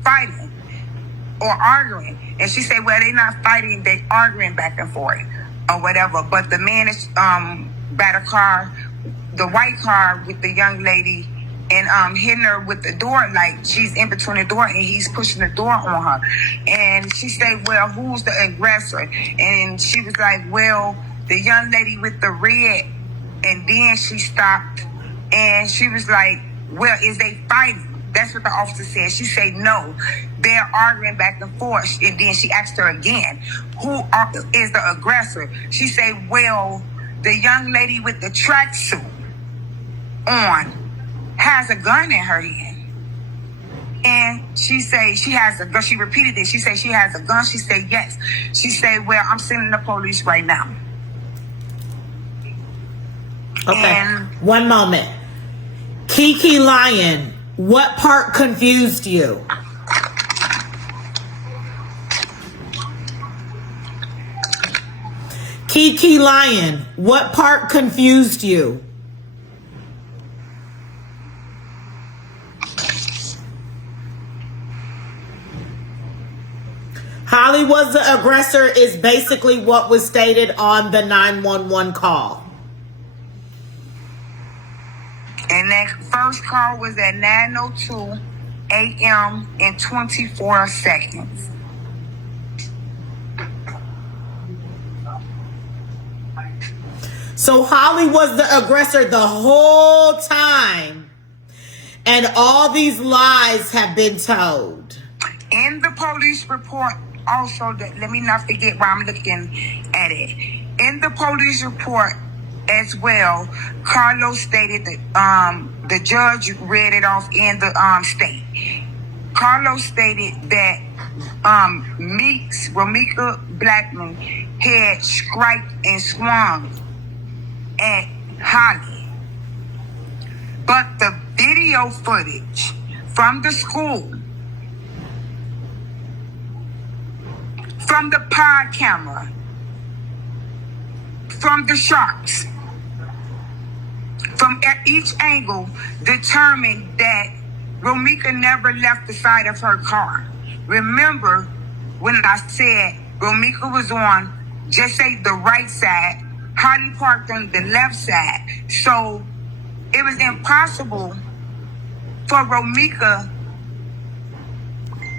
fighting or arguing. And she said, well, they're not fighting, they arguing back and forth or whatever. But the man is by the car, the white car with the young lady, and hitting her with the door, like she's in between the door and he's pushing the door on her. And she said, well, who's the aggressor? And she was like, well, the young lady with the red. And then she stopped and she was like, well, is they fighting? That's what the officer said. She said, no, they're arguing back and forth. And then she asked her again, who is the aggressor? She said, well, the young lady with the tracksuit on has a gun in her hand. And she said she has a gun. She repeated it. She said she has a gun. She said, yes. She said, well, I'm sending the police right now. Okay, And one moment. Kiki Lyon, what part confused you? Kiki Lyon, what part confused you? Holly was the aggressor is basically what was stated on the 911 call. And that first call was at 9:02 a.m. and 24 seconds. So Holly was the aggressor the whole time, and all these lies have been told. In the police report, also, let me not forget why I'm looking at it. In the police report as well, Carlos stated that the judge read it off in the state. Carlos stated that Meeks, Romica Blackmon, had striked and swung at Holly. But the video footage from the school, from the pod camera, from the sharks, from each angle, determined that Romica never left the side of her car. Remember when I said Romica was on, just say the right side, Holly parked on the left side. So it was impossible for Romica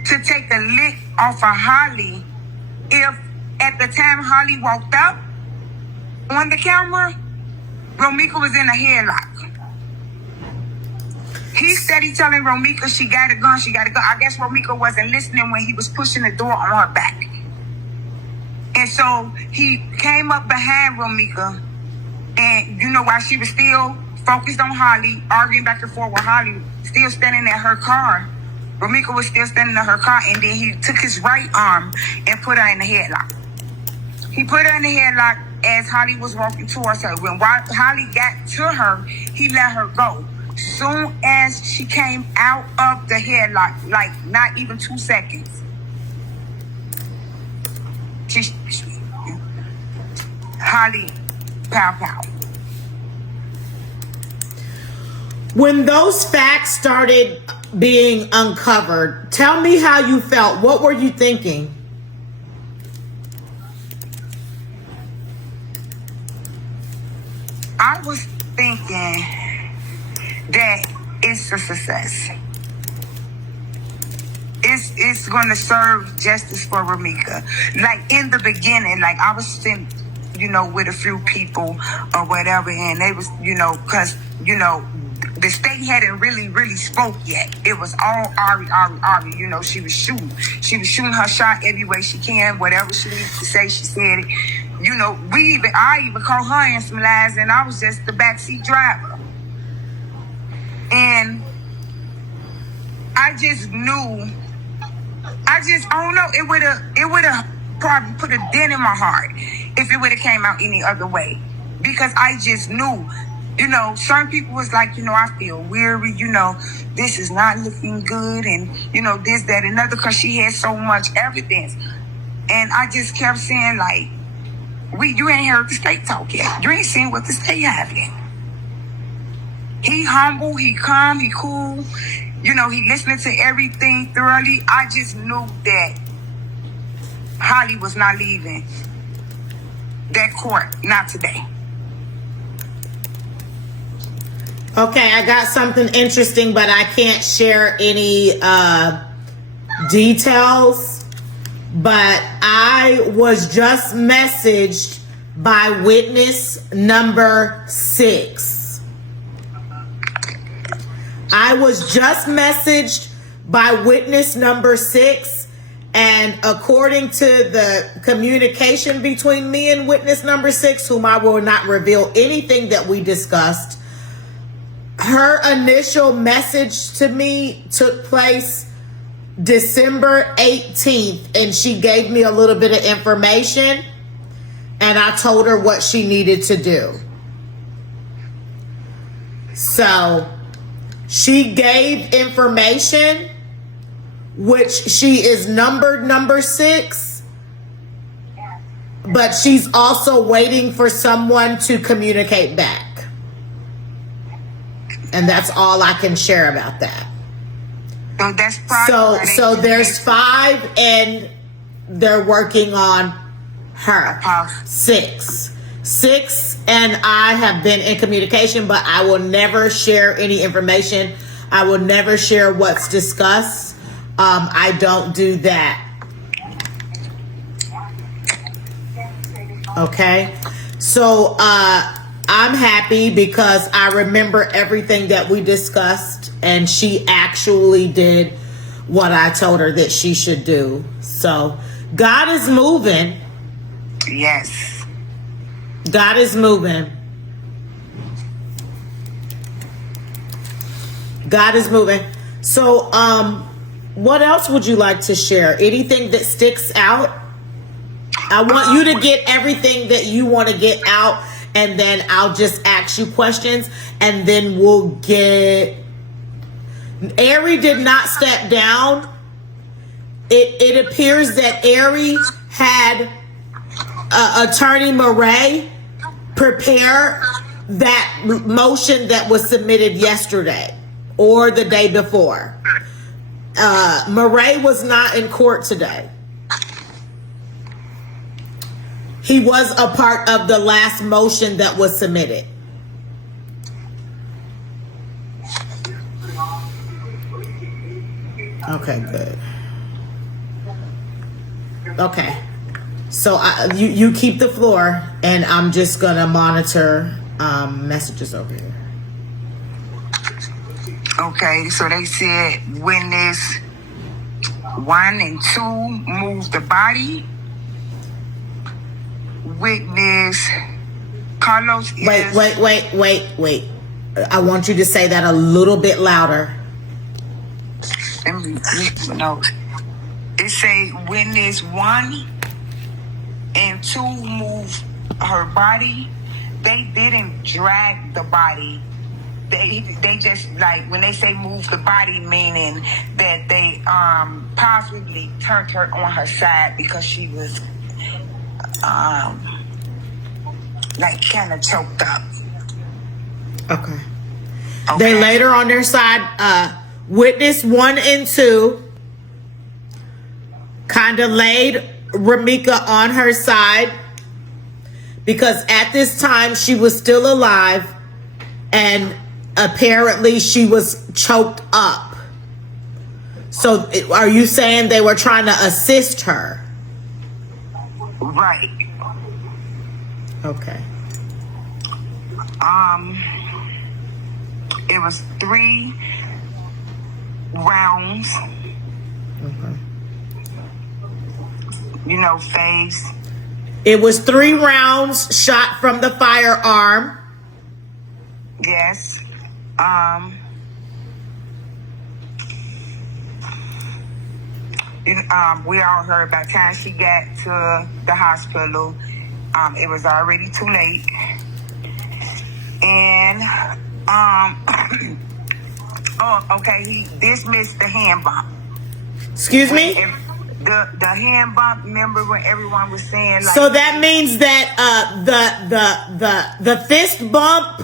to take a lick off of Holly if at the time Holly walked up on the camera, Romica was in a headlock. He said he telling Romica she got a gun, she got a gun. I guess Romica wasn't listening when he was pushing the door on her back. And so he came up behind Romica, and you know, while she was still focused on Holly, arguing back and forth with Holly, still standing at her car, Romica was still standing at her car, and then he took his right arm and put her in the headlock. He put her in the headlock as Holly was walking towards her. When Holly got to her, he let her go. Soon as she came out of the headlock, like not even 2 seconds, Holly, pow pow. When those facts started being uncovered, tell me how you felt. What were you thinking? I was thinking that it's a success. It's going to serve justice for Romica. Like in the beginning, like I was sitting, you know, with a few people or whatever, and they was, you know, because, you know, the state hadn't really spoke yet. It was all Ari. You know, she was shooting. She was shooting her shot every way she can. Whatever she needed to say, she said it. You know, I even caught her in some lies, and I was just the backseat driver. And I just knew I don't know. It would have probably put a dent in my heart if it would have came out any other way, because I just knew, certain people was like, I feel weary, this is not looking good, and this, that, and other, because she had so much evidence, and I just kept saying like, you ain't heard the state talk yet. You ain't seen what the state have yet. He humble, he calm, he cool. He listening to everything thoroughly. I just knew that Holly was not leaving that court, not today. Okay, I got something interesting, but I can't share any details. But I was just messaged by witness number 6. I was just messaged by witness number 6, and according to the communication between me and witness number 6, whom I will not reveal anything that we discussed, her initial message to me took place December 18th, and she gave me a little bit of information, and I told her what she needed to do. So she gave information, which she is numbered number 6, but she's also waiting for someone to communicate back. And that's all I can share about that. So that's probably so there's 5, and they're working on her. 6, and I have been in communication, but I will never share any information. I will never share what's discussed. I don't do that. Okay, so I'm happy because I remember everything that we discussed, and she actually did what I told her that she should do. So God is moving. Yes. God is moving. God is moving. So, what else would you like to share? Anything that sticks out? I want you to get everything that you want to get out, and then I'll just ask you questions, and then we'll get... Ari did not step down. It appears that Ari had Attorney Murray prepare that motion that was submitted yesterday or the day before. Murray was not in court today. He was a part of the last motion that was submitted. Okay, good. Okay. So you keep the floor, and I'm just going to monitor messages over here. Okay, so they said witness 1 and 2 move the body. Witness Carlos is... Wait. I want you to say that a little bit louder. No. It say witness 1 and 2 move her body. They didn't drag the body. They just, like, when they say move the body, meaning that they possibly turned her on her side because she was like kind of choked up. Okay. They laid her on their side. Witness 1 and 2 kind of laid Romica on her side because at this time she was still alive, and apparently she was choked up. So are you saying they were trying to assist her? Right. Okay. It was 3 rounds. Okay. Phase. It was 3 rounds shot from the firearm. Yes. We all heard by the time she got to the hospital, it was already too late. And, he dismissed the hand bump. Excuse me? The hand bump, remember when everyone was saying like... So that means that the fist bump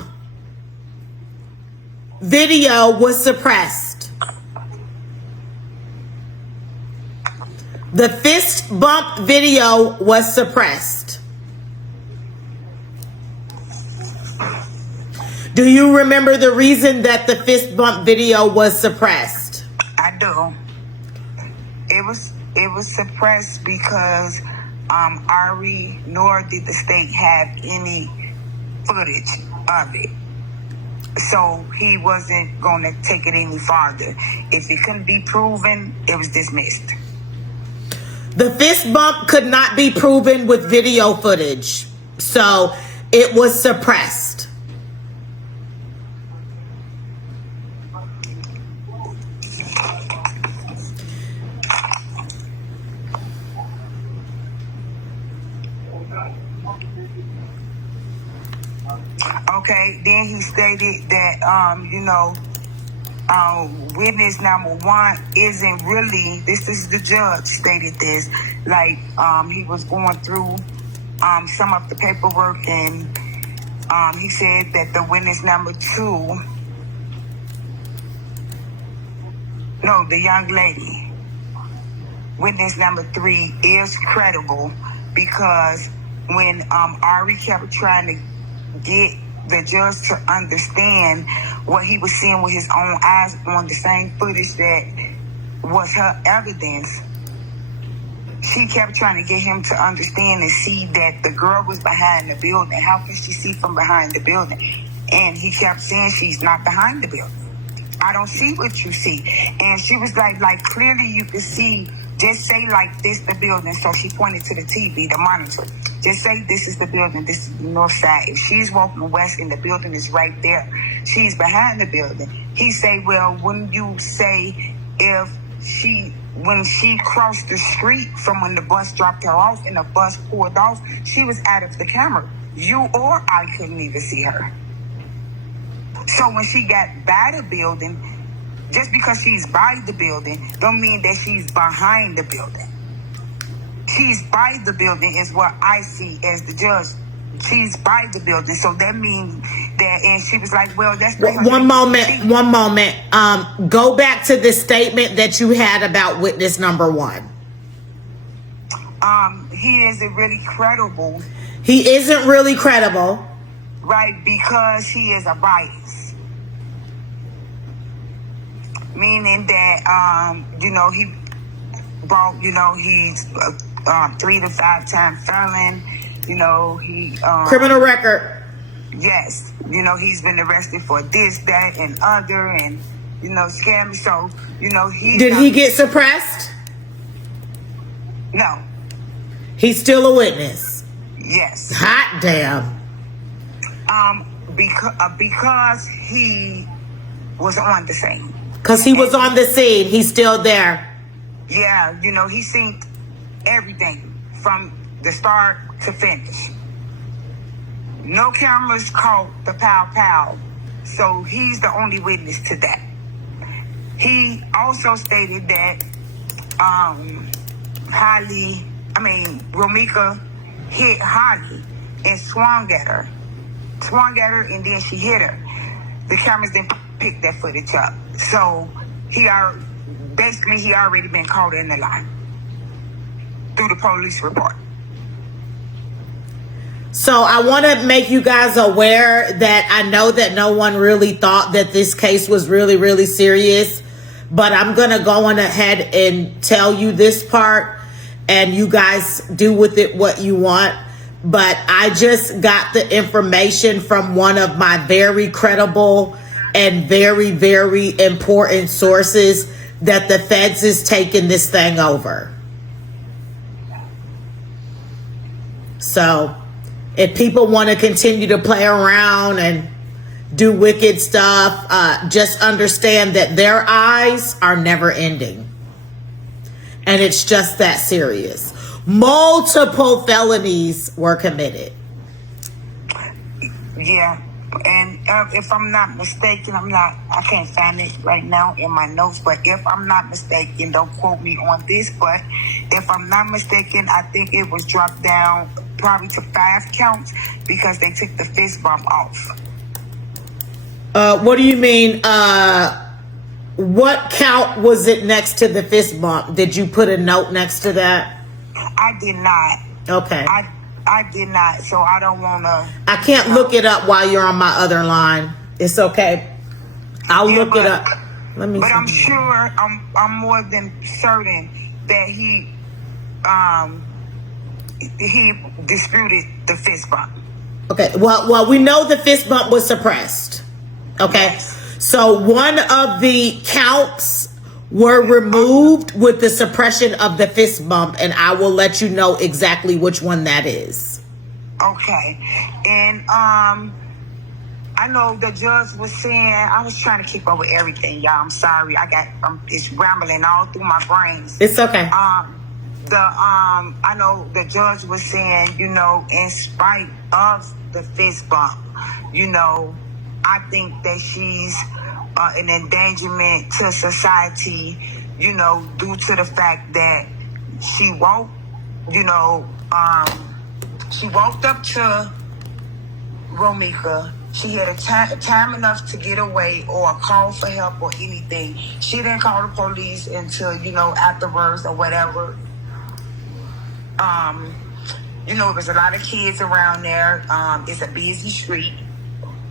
video was suppressed. The fist bump video was suppressed. Do you remember the reason that the fist bump video was suppressed? I do. It was suppressed because Ari nor did the state have any footage of it. So he wasn't going to take it any farther. If it couldn't be proven, it was dismissed. The fist bump could not be proven with video footage. So it was suppressed. Okay, then he stated that, witness number one isn't really, this is the judge stated this, like, he was going through some of the paperwork, and he said that the witness number two, no, the young lady, witness number three is credible because when Ari kept trying to get the judge to understand what he was seeing with his own eyes on the same footage that was her evidence, she kept trying to get him to understand and see that the girl was behind the building. How can she see from behind the building? And he kept saying she's not behind the building. I don't see what you see. And she was like clearly you can see, just say like this the building. So she pointed to the TV, the monitor. Just say this is the building, this is the north side. If she's walking west and the building is right there, she's behind the building. He say, well, when you say when she crossed the street from when the bus dropped her off and the bus pulled off, she was out of the camera. You or I couldn't even see her. So when she got by the building, just because she's by the building, don't mean that she's behind the building. She's by the building is what I see as the judge. She's by the building. So that means that, and she was like, well, that's... One moment. Go back to the statement that you had about witness number one. He isn't really credible. He isn't really credible. Right, because he is a bias. Meaning that, he brought, he's... 3 to 5 time felon, he criminal record. Yes, he's been arrested for this, that, and other, and scam. So did he get suppressed? No. He's still a witness. Yes. Hot damn. Because he was on the scene. Because he was on the scene, he's still there. Yeah, he seen everything from the start to finish. No cameras caught the pow. So he's the only witness to that. He also stated that Romica hit Holly and swung at her, and then she hit her. The cameras didn't pick that footage up. So he already been caught in the lie through the police report. So I want to make you guys aware that I know that no one really thought that this case was really, really serious, but I'm going to go on ahead and tell you this part, and you guys do with it what you want. But I just got the information from one of my very credible and very, very important sources that the feds is taking this thing over. So if people want to continue to play around and do wicked stuff, just understand that their eyes are never ending. and it's just that serious. Multiple felonies were committed. Yeah, and if I'm not mistaken, I can't find it right now in my notes, but if I'm not mistaken, don't quote me on this, but if I'm not mistaken, I think it was dropped down probably to 5 counts because they took the fist bump off. What do you mean? What count was it next to the fist bump? Did you put a note next to that? I did not. Okay. I did not, so I don't want to. I can't look it up while you're on my other line. It's okay. I'll look it up. Let me. But I'm sure, I'm more than certain that he disputed the fist bump. Okay. Well, we know the fist bump was suppressed. Okay. Yes. So one of the counts were removed with the suppression of the fist bump, and I will let you know exactly which one that is. Okay. And I know the judge was saying, I was trying to keep up with everything, y'all. I'm sorry. It's rambling all through my brains. It's okay. I know the judge was saying, in spite of the fist bump, I think that she's an endangerment to society, due to the fact that she walked up to Romica. She had time enough to get away or call for help or anything. She didn't call the police until, afterwards or whatever. There was a lot of kids around there. It's a busy street.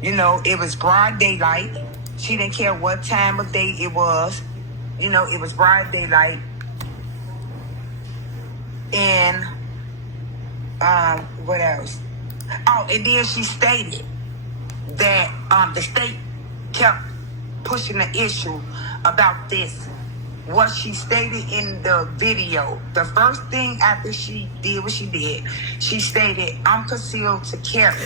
It was broad daylight. She didn't care what time of day it was. It was broad daylight. And what else? Oh, and then she stated that the state kept pushing the issue about this. What she stated in the video, the first thing after she did what she did, she stated, "I'm concealed to carry."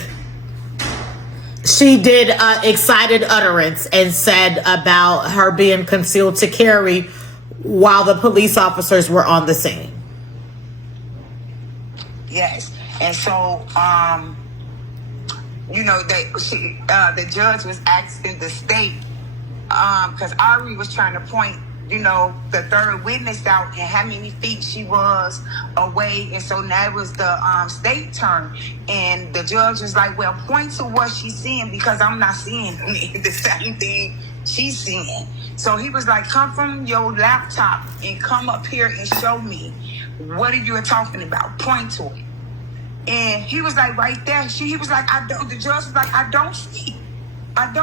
She did excited utterance and said about her being concealed to carry while the police officers were on the scene. Yes. And so, the judge was asking the state, because Ari was trying to point, the third witness out and how many feet she was away. And so now it was the state turn. And the judge was like, well, point to what she's seeing because I'm not seeing the same thing she's seeing. So he was like, come from your laptop and come up here and show me what are you talking about. Point to it. And he was like, right there. He was like, the judge was like, I don't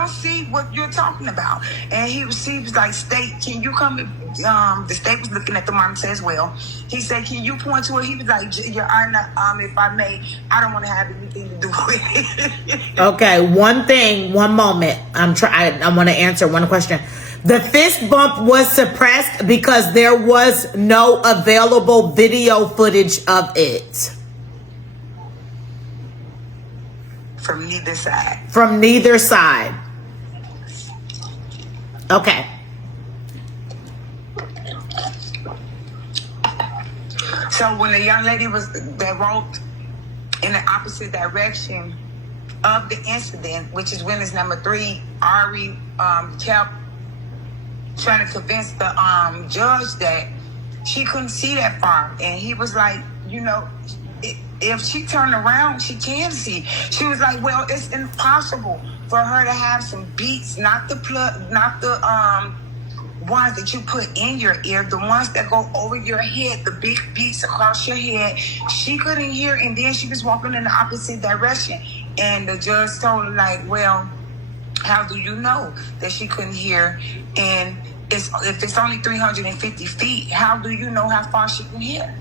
see what you're talking about. And he was like, state, can you come? The state was looking at the monitor as well. He said, can you point to it? He was like, Your Honor, if I may, I don't want to have anything to do with it. Okay, one moment. I want to answer one question. The fist bump was suppressed because there was no available video footage of it. From neither side. From neither side. Okay. So when the young lady that walked in the opposite direction of the incident, which is witness number 3, Ari kept trying to convince the judge that she couldn't see that far. And he was like, if she turned around, she can see. She was like, well, it's impossible for her to have some beats, not the ones that you put in your ear, the ones that go over your head, the big beats across your head. She couldn't hear, and then she was walking in the opposite direction. And the judge told her, like, well, how do you know that she couldn't hear? And if it's only 350 feet, how do you know how far she can hear?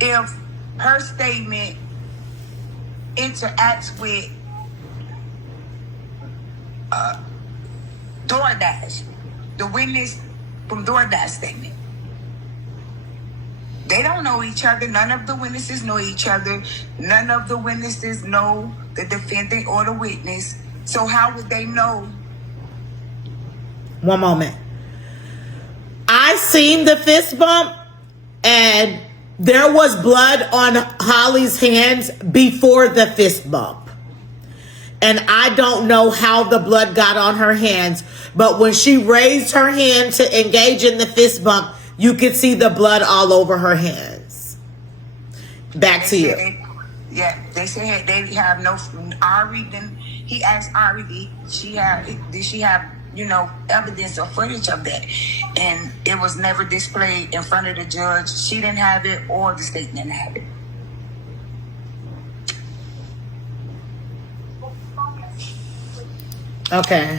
If her statement interacts with DoorDash, the witness from DoorDash statement. They don't know each other. None of the witnesses know each other. None of the witnesses know the defendant or the witness. So how would they know? One moment. I seen the fist bump, And there was blood on Holly's hands before the fist bump. And I don't know how the blood got on her hands, but when she raised her hand to engage in the fist bump, you could see the blood all over her hands. Back to you. They said they have no. Ari, then he asked Ari, did she have evidence or footage of that? And it was never displayed in front of the judge. She didn't have it, or the state didn't have it. Okay.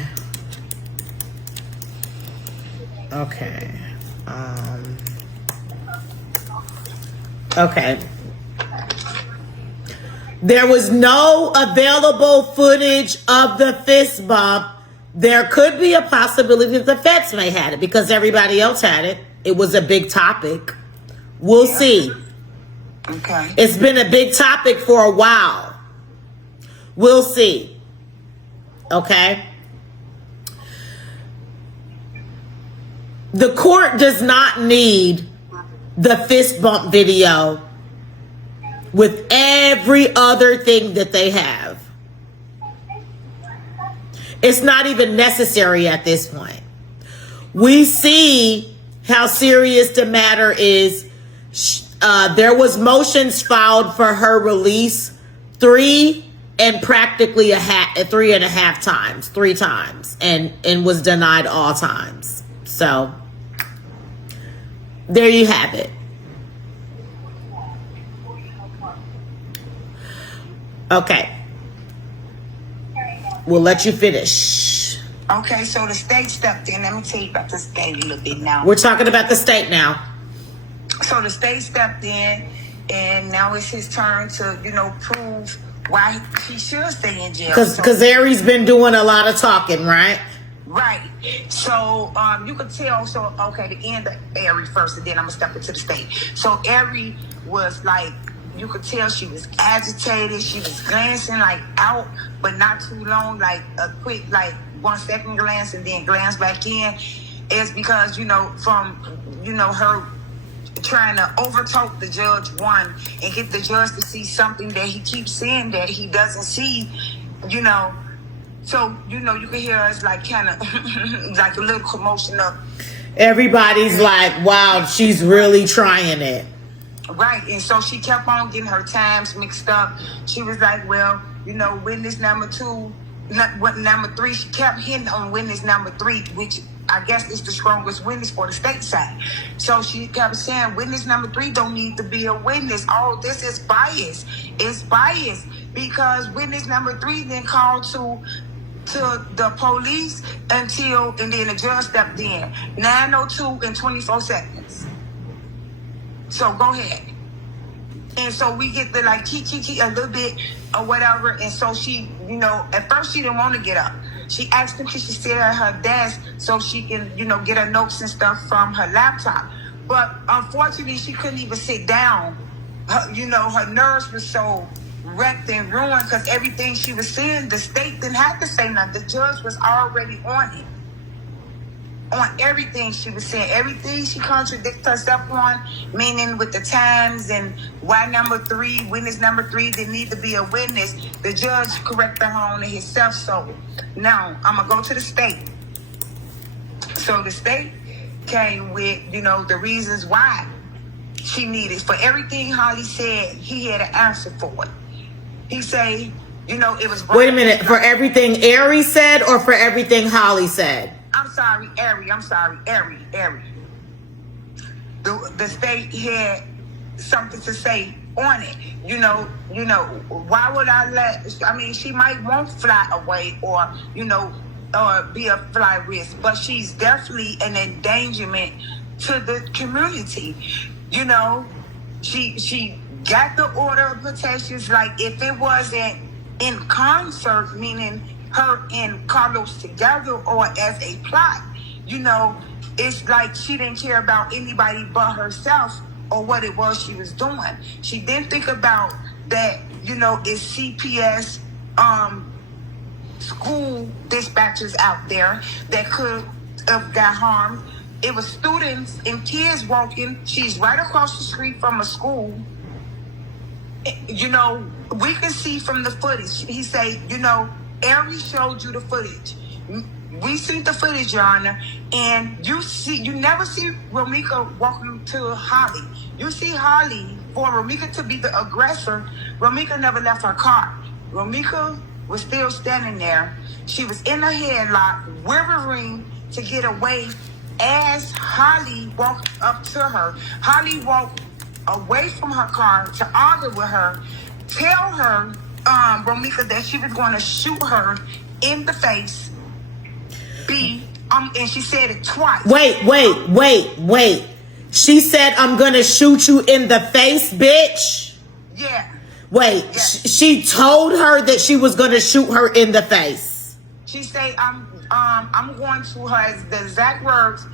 Okay. There was no available footage of the fist bump. There could be a possibility that the feds may have it because everybody else had it. It was a big topic. We'll see. Okay. It's been a big topic for a while. We'll see. Okay. The court does not need the fist bump video with every other thing that they have. It's not even necessary at this point. We see how serious the matter is. There was motions filed for her release 3 and practically 3.5 times, 3 times, and was denied all times. So there you have it. Okay. We'll let you finish. Okay, so the state stepped in. Let me tell you about the state a little bit now. We're talking about the state now. So the state stepped in, and now it's his turn to, prove why she should stay in jail. Because Aries been doing a lot of talking, right? Right. So you could tell. So okay, the end of Ari first, and then I'm gonna step into the state. So Ari was like, you could tell she was agitated. She was glancing like out, but not too long, like a quick 1 second glance, and then glance back in. It's because from her trying to overtalk the judge and get the judge to see something that he keeps saying that he doesn't see. So, you can hear us kind of like a little commotion up. Everybody's like, wow, she's really trying it. Right. And so she kept on getting her times mixed up. She was like, well, witness number 2, number 3. She kept hitting on witness number 3, which I guess is the strongest witness for the state side. So she kept saying witness number 3 don't need to be a witness. Oh, this is bias. It's bias because witness number 3 then called to the police and then the judge stepped in. 9:02 and 24 seconds. So go ahead. And so we get the key a little bit or whatever. And so she, at first she didn't want to get up. She asked him could she sit at her desk so she can, get her notes and stuff from her laptop. But unfortunately, she couldn't even sit down. Her nerves were so wrecked and ruined because everything she was saying, the state didn't have to say nothing. The judge was already on it. On everything she was saying, everything she contradicted herself on, meaning with the times and why witness number 3 didn't need to be a witness. The judge corrected her on it himself. So now I'm gonna go to the state. So the state came with, the reasons why she needed. For everything Holly said, he had an answer for it. He say, it was. Wait a minute, for everything Ari said or for everything Holly said? I'm sorry, Ari. The state had something to say on it. Why would she might won't fly away or be a fly risk, but she's definitely an endangerment to the community. She got the order of protections. If it wasn't in concert, meaning her and Carlos together or as a plot, it's like she didn't care about anybody but herself or what it was she was doing. She didn't think about that, it's CPS school dispatchers out there that could have got harmed. It was students and kids walking. She's right across the street from a school. You know, we can see from the footage. He say, you know, Ari showed you the footage. We see the footage, Your Honor, and you never see Romica walking to Holly. You see Holly, for Romica to be the aggressor, Romica never left her car. Romica was still standing there. She was in a headlock, quivering to get away as Holly walked up to her. Holly walked away from her car to argue with her, tell her, Romica, that she was going to shoot her in the face. And she said it twice. Wait. She said, I'm going to shoot you in the face, bitch? Yeah. Wait, yeah. She told her that she was going to shoot her in the face. She said, I'm going to her, the exact words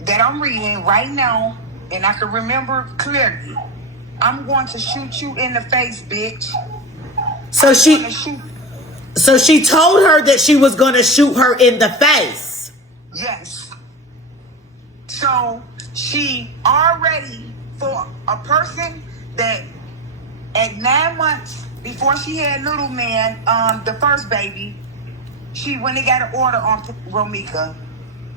that I'm reading right now, and I can remember clearly. I'm going to shoot you in the face, bitch. So she told her that she was going to shoot her in the face. Yes. So she already, for a person that at 9 months before she had little man, the first baby, she went and got an order on Romica.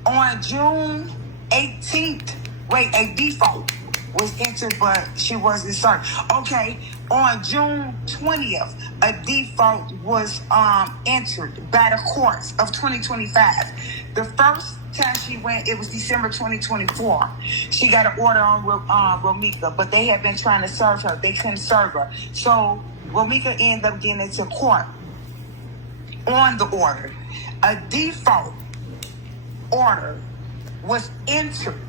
On June 18th, a default was entered, but she wasn't served. Okay, on June 20th, a default was entered by the courts of 2025. The first time she went, it was December 2024. She got an order on Romica, but they had been trying to serve her. They couldn't serve her. So Romica ended up getting into court on the order. A default order was entered,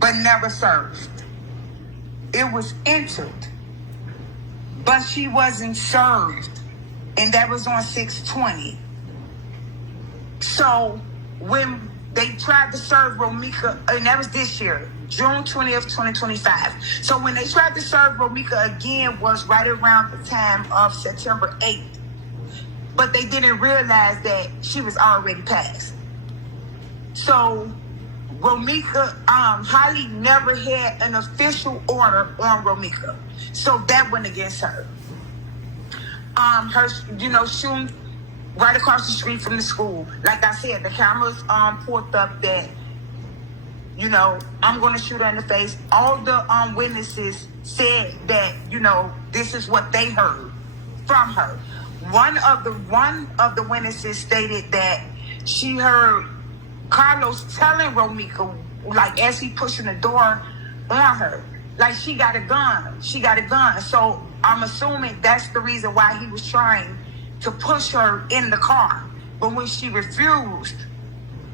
but never served. It was entered, but she wasn't served, and that was on 6/20. So when they tried to serve Romica, and that was this year, June 20th, 2025. So when they tried to serve Romica again was right around the time of September 8th. But they didn't realize that she was already passed. So Romica, Holly never had an official order on Romica. So that went against her. Her, shooting right across the street from the school. Like I said, the cameras pulled up that, I'm going to shoot her in the face. All the witnesses said that, this is what they heard from her. One of the witnesses stated that she heard Carlos telling Romica, like as he pushing the door on her, like she got a gun. So I'm assuming that's the reason why he was trying to push her in the car. But when she refused,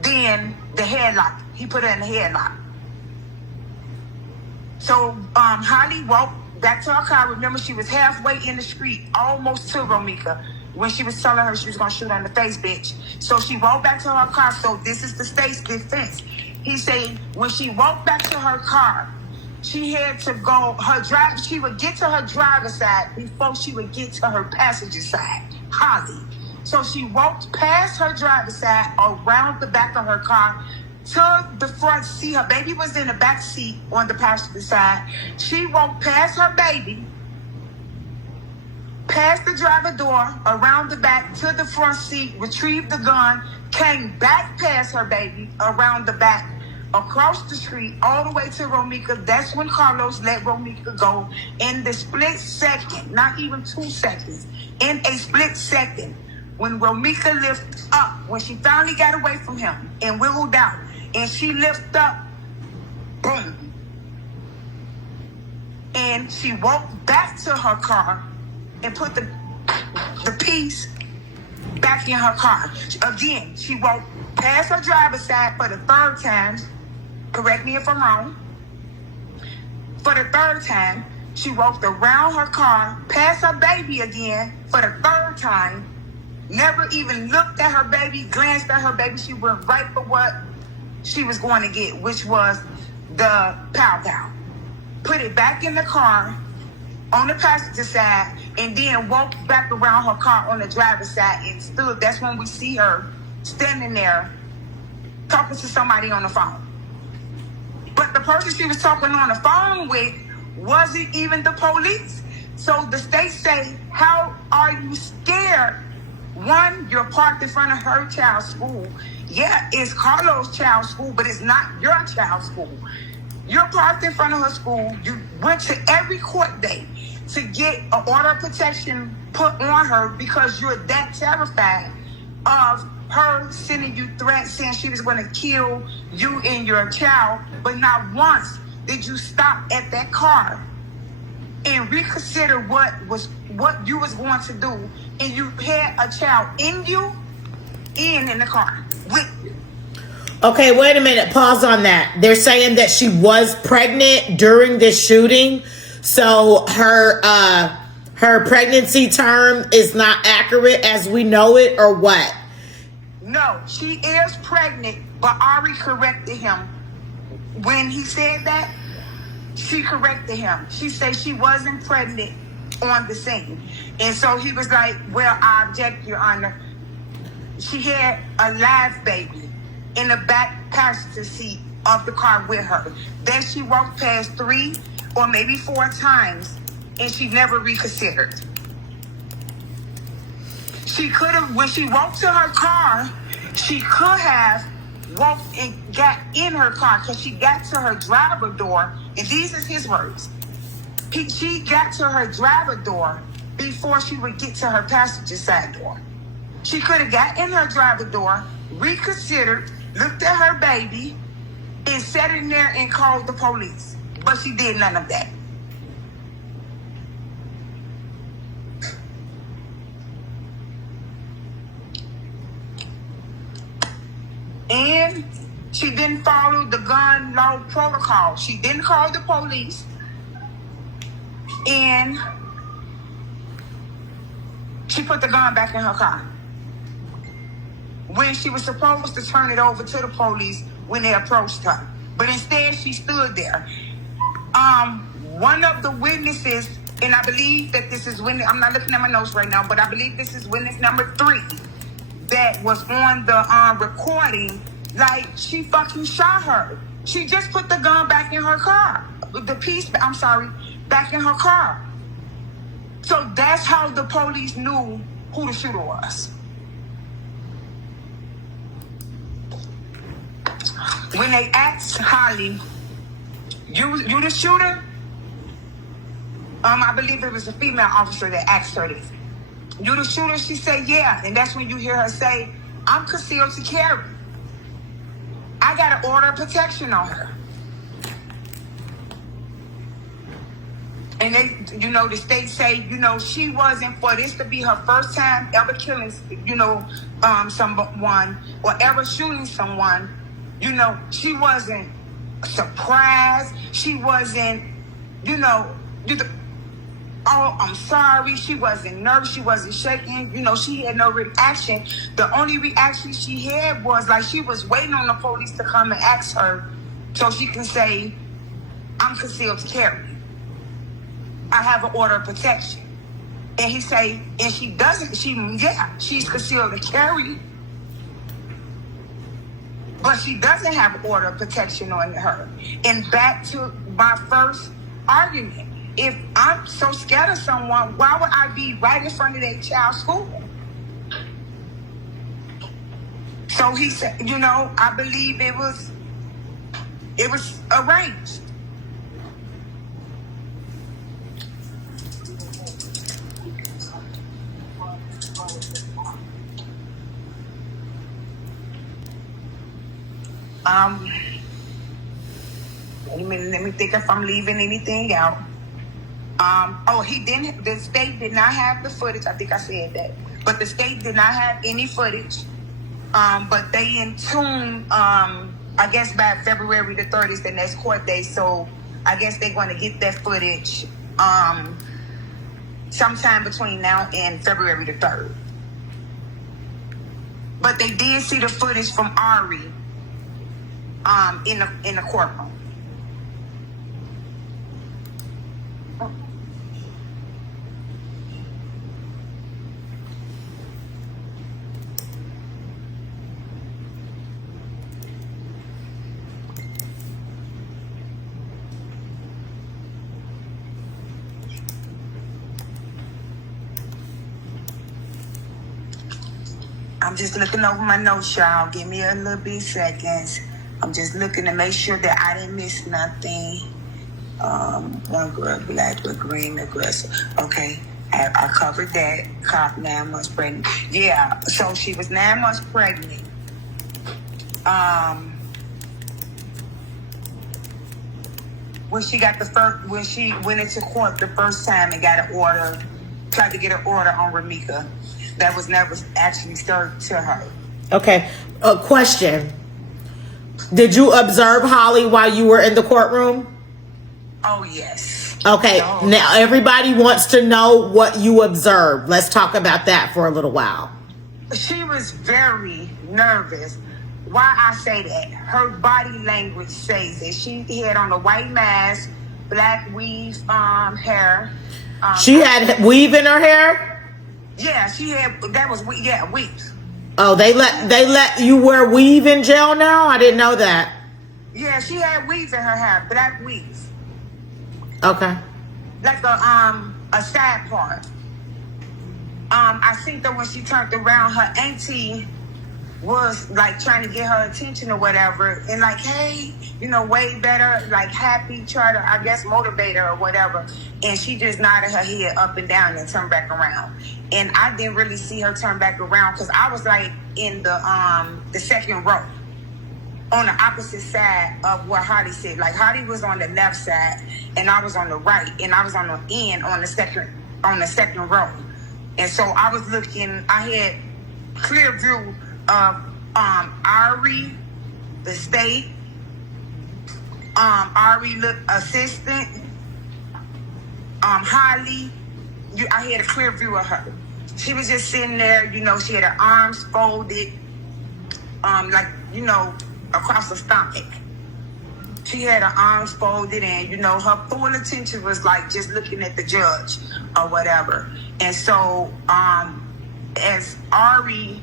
then the headlock, he put her in the headlock. So Holly walked back to her car. Remember, she was halfway in the street, almost to Romica, when she was telling her she was going to shoot her in the face, bitch. So she walked back to her car. So this is the state's defense. He said when she walked back to her car, she had to go, she would get to her driver's side before she would get to her passenger side, Holly. So she walked past her driver's side, around the back of her car, to the front seat. Her baby was in the back seat on the passenger side. She walked past her baby, past the driver door, around the back to the front seat, retrieved the gun, came back past her baby, around the back, across the street, all the way to Romica. That's when Carlos let Romica go. In the split second, not even 2 seconds, in a split second, when Romica lifted up, when she finally got away from him and wiggled out, and she lifted up, boom. And she walked back to her car and put the piece back in her car. Again, she walked past her driver's side for the 3rd time. Correct me if I'm wrong. For the 3rd time, she walked around her car, past her baby again for the 3rd time. Never even looked at her baby, glanced at her baby. She went right for what she was going to get, which was the pow-pow. Put it back in the car on the passenger side, and then walked back around her car on the driver's side and stood. That's when we see her standing there talking to somebody on the phone. But the person she was talking on the phone with wasn't even the police. So the state say, how are you scared? One, you're parked in front of her child's school. Yeah, it's Carlos' child's school, but it's not your child's school. You're parked in front of her school. You went to every court date to get an order of protection put on her because you're that terrified of her sending you threats saying she was going to kill you and your child. But not once did you stop at that car and reconsider what you was going to do, and you had a child in you and in the car with you. Okay, wait a minute. Pause on that. They're saying that she was pregnant during this shooting, so her pregnancy term is not accurate as we know it, or what? No, she is pregnant, but Ari corrected him when he said that. She corrected him. She said she wasn't pregnant on the scene. And so he was like, well, I object, Your Honor. She had a live baby in the back passenger seat of the car with her. Then she walked past 3 or maybe 4 times, and she never reconsidered. She could have, when she walked to her car, she could have walked and got in her car because she got to her driver door, and these are his words. She got to her driver door before she would get to her passenger side door. She could have got in her driver door, reconsidered, looked at her baby, and sat in there and called the police. But she did none of that. And she didn't follow the gun law protocol. She didn't call the police. And she put the gun back in her car when she was supposed to turn it over to the police when they approached her. But instead, she stood there. One of the witnesses, and I believe that this is witness, I'm not looking at my notes right now, but I believe this is witness number 3 that was on the recording. Like, she fucking shot her. She just put the gun back in her car. Back in her car. So that's how the police knew who the shooter was. When they asked Holly, you the shooter? I believe it was a female officer that asked her this. You the shooter? She said, yeah. And that's when you hear her say, I'm concealed to carry. I got an order of protection on her. And they, the state say, she wasn't, for this to be her first time ever killing, someone or ever shooting someone, she wasn't surprised. She wasn't, oh, I'm sorry. She wasn't nervous. She wasn't shaking. She had no reaction. The only reaction she had was like she was waiting on the police to come and ask her so she can say, I'm concealed to carry. I have an order of protection. And he say, and she doesn't, she's concealed to carry. But she doesn't have an order of protection on her. And back to my first argument. If I'm so scared of someone, why would I be right in front of their child's school? So he said, I believe it was arranged. Let me think if I'm leaving anything out. The state did not have the footage. I think I said that. But the state did not have any footage. But they in tune, I guess by February the 3rd is the next court day. So I guess they're going to get that footage sometime between now and February the 3rd. But they did see the footage from Ari in the courtroom. I'm just looking over my notes, y'all. Give me a little bit seconds. I'm just looking to make sure that I didn't miss nothing. One girl, black with green aggressive. Okay, I covered that. Cop 9 months pregnant. Yeah, so she was 9 months pregnant. When she got when she went into court the first time and got an order, tried to get an order on Romica, that was never actually served to her. Okay, a question. Did you observe Holly while you were in the courtroom? Oh, yes. Okay, now everybody wants to know what you observed. Let's talk about that for a little while. She was very nervous. Why I say that? Her body language says it. She had on a white mask, black weave hair. She had weave in her hair? Yeah, she had, that was, weave. Oh, they let you wear weave in jail now? I didn't know that. Yeah, she had weave in her hair, black weave. Okay. Like a side part. I seen that when she turned around, her auntie was like trying to get her attention or whatever, and like, hey, you know, way better, like happy, try to, I guess, motivate her or whatever. And she just nodded her head up and down and turned back around. And I didn't really see her turn back around because I was like in the second row on the opposite side of where Holly said. Like Holly was on the left side and I was on the right, and I was on the end on the second row. And so I was looking, I had clear view of Ari, the state, Ari assistant, Holly. I had a clear view of her. She was just sitting there, you know, she had her arms folded, like, you know, across the stomach. She had her arms folded, and, you know, her full attention was like just looking at the judge or whatever. And so, as Ari,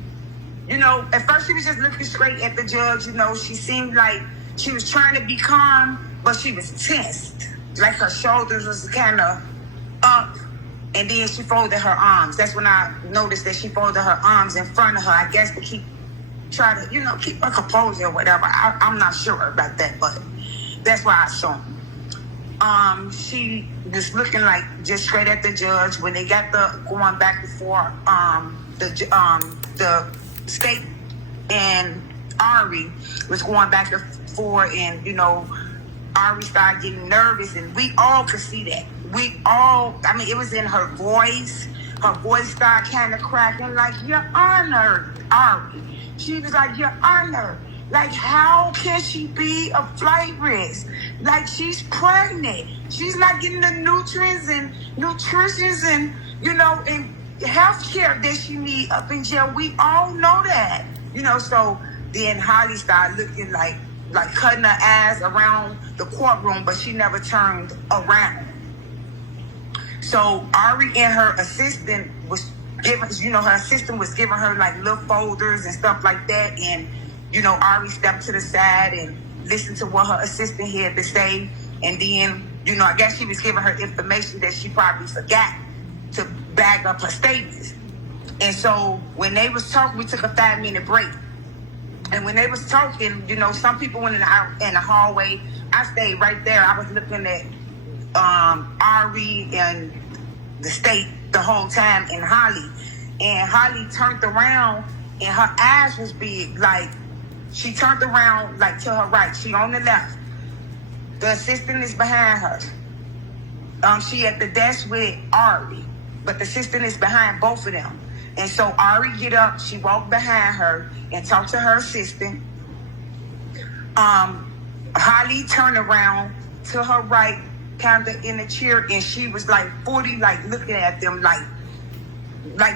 you know, at first she was just looking straight at the judge. You know, she seemed like she was trying to be calm, but she was tensed. Like her shoulders was kind of up, and then she folded her arms. That's when I noticed that she folded her arms in front of her, I guess to try to, you know, keep her composure or whatever. I'm not sure about that, but that's why I saw him. She was looking like just straight at the judge. When they got going back and forth, the state and Ari was going back and forth, and, you know, Ari started getting nervous, and we all could see that. I mean, it was in her voice. Her voice started kind of cracking, like, Your Honor, Ari. She was like, Your Honor. Like, how can she be a flight risk? Like, she's pregnant. She's not getting the nutrients and nutritions and, you know, and health care that she need up in jail. We all know that. You know, so then Holly started looking like cutting her ass around the courtroom, but she never turned around. So Ari and her assistant was giving, you know, her assistant was giving her like little folders and stuff like that. And, you know, Ari stepped to the side and listened to what her assistant had to say. And then, you know, I guess she was giving her information that she probably forgot to back up her statements. And so when they was talking, we took a 5-minute break. And when they was talking, you know, some people went in the hallway. I stayed right there. I was looking at Ari and the state the whole time, and Holly. And Holly turned around, and her eyes was big. Like, she turned around, like, to her right. She on the left. The assistant is behind her. She at the desk with Ari, but the assistant is behind both of them. And so Ari get up, she walked behind her and talked to her assistant. Holly turned around to her right, kind of in the chair, and she was like 40, like looking at them, like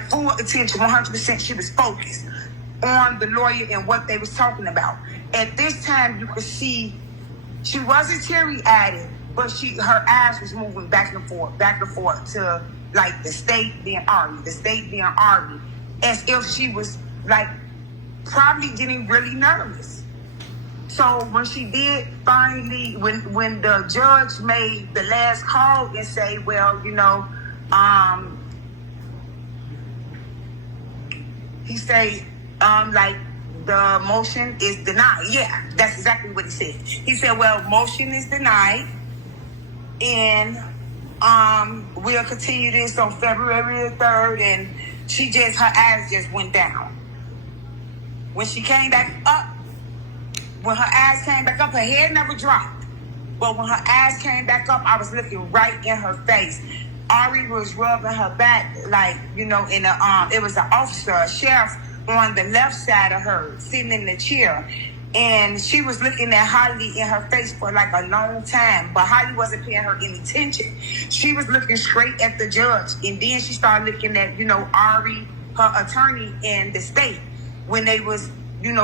full attention, 100%. She was focused on the lawyer and what they was talking about. At this time, you could see she wasn't teary-eyed, but her eyes was moving back and forth to like the state being Ari, as if she was like probably getting really nervous. So when she did finally, when the judge made the last call and say, well, you know, he said, like the motion is denied. Yeah, that's exactly what he said. He said, well, motion is denied, and we'll continue this on February 3rd. And her eyes just went down. When she came back up, when her eyes came back up, her head never dropped. But when her eyes came back up, I was looking right in her face. Ari was rubbing her back, like, in the, it was an officer, a sheriff on the left side of her, sitting in the chair. And she was looking at Holly in her face for like a long time, but Holly wasn't paying her any attention. She was looking straight at the judge. And then she started looking at, Ari, her attorney in the state, when they was,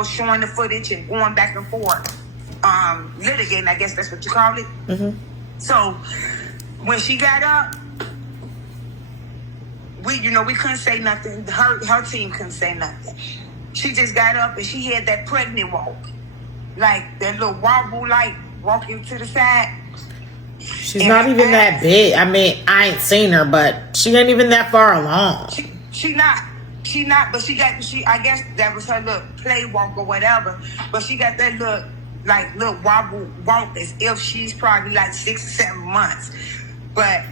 showing the footage and going back and forth, litigating, I guess that's what you call it. Mm-hmm. So when she got up, we couldn't say nothing. Her team couldn't say nothing. She just got up and she had that pregnant walk, like that little wobble, like walking to the side. She's not even that big. I mean, I ain't seen her, but she ain't even that far along. She not. But I guess that was her little play walk or whatever. But she got that little wobble walk as if she's probably like 6 or 7 months. But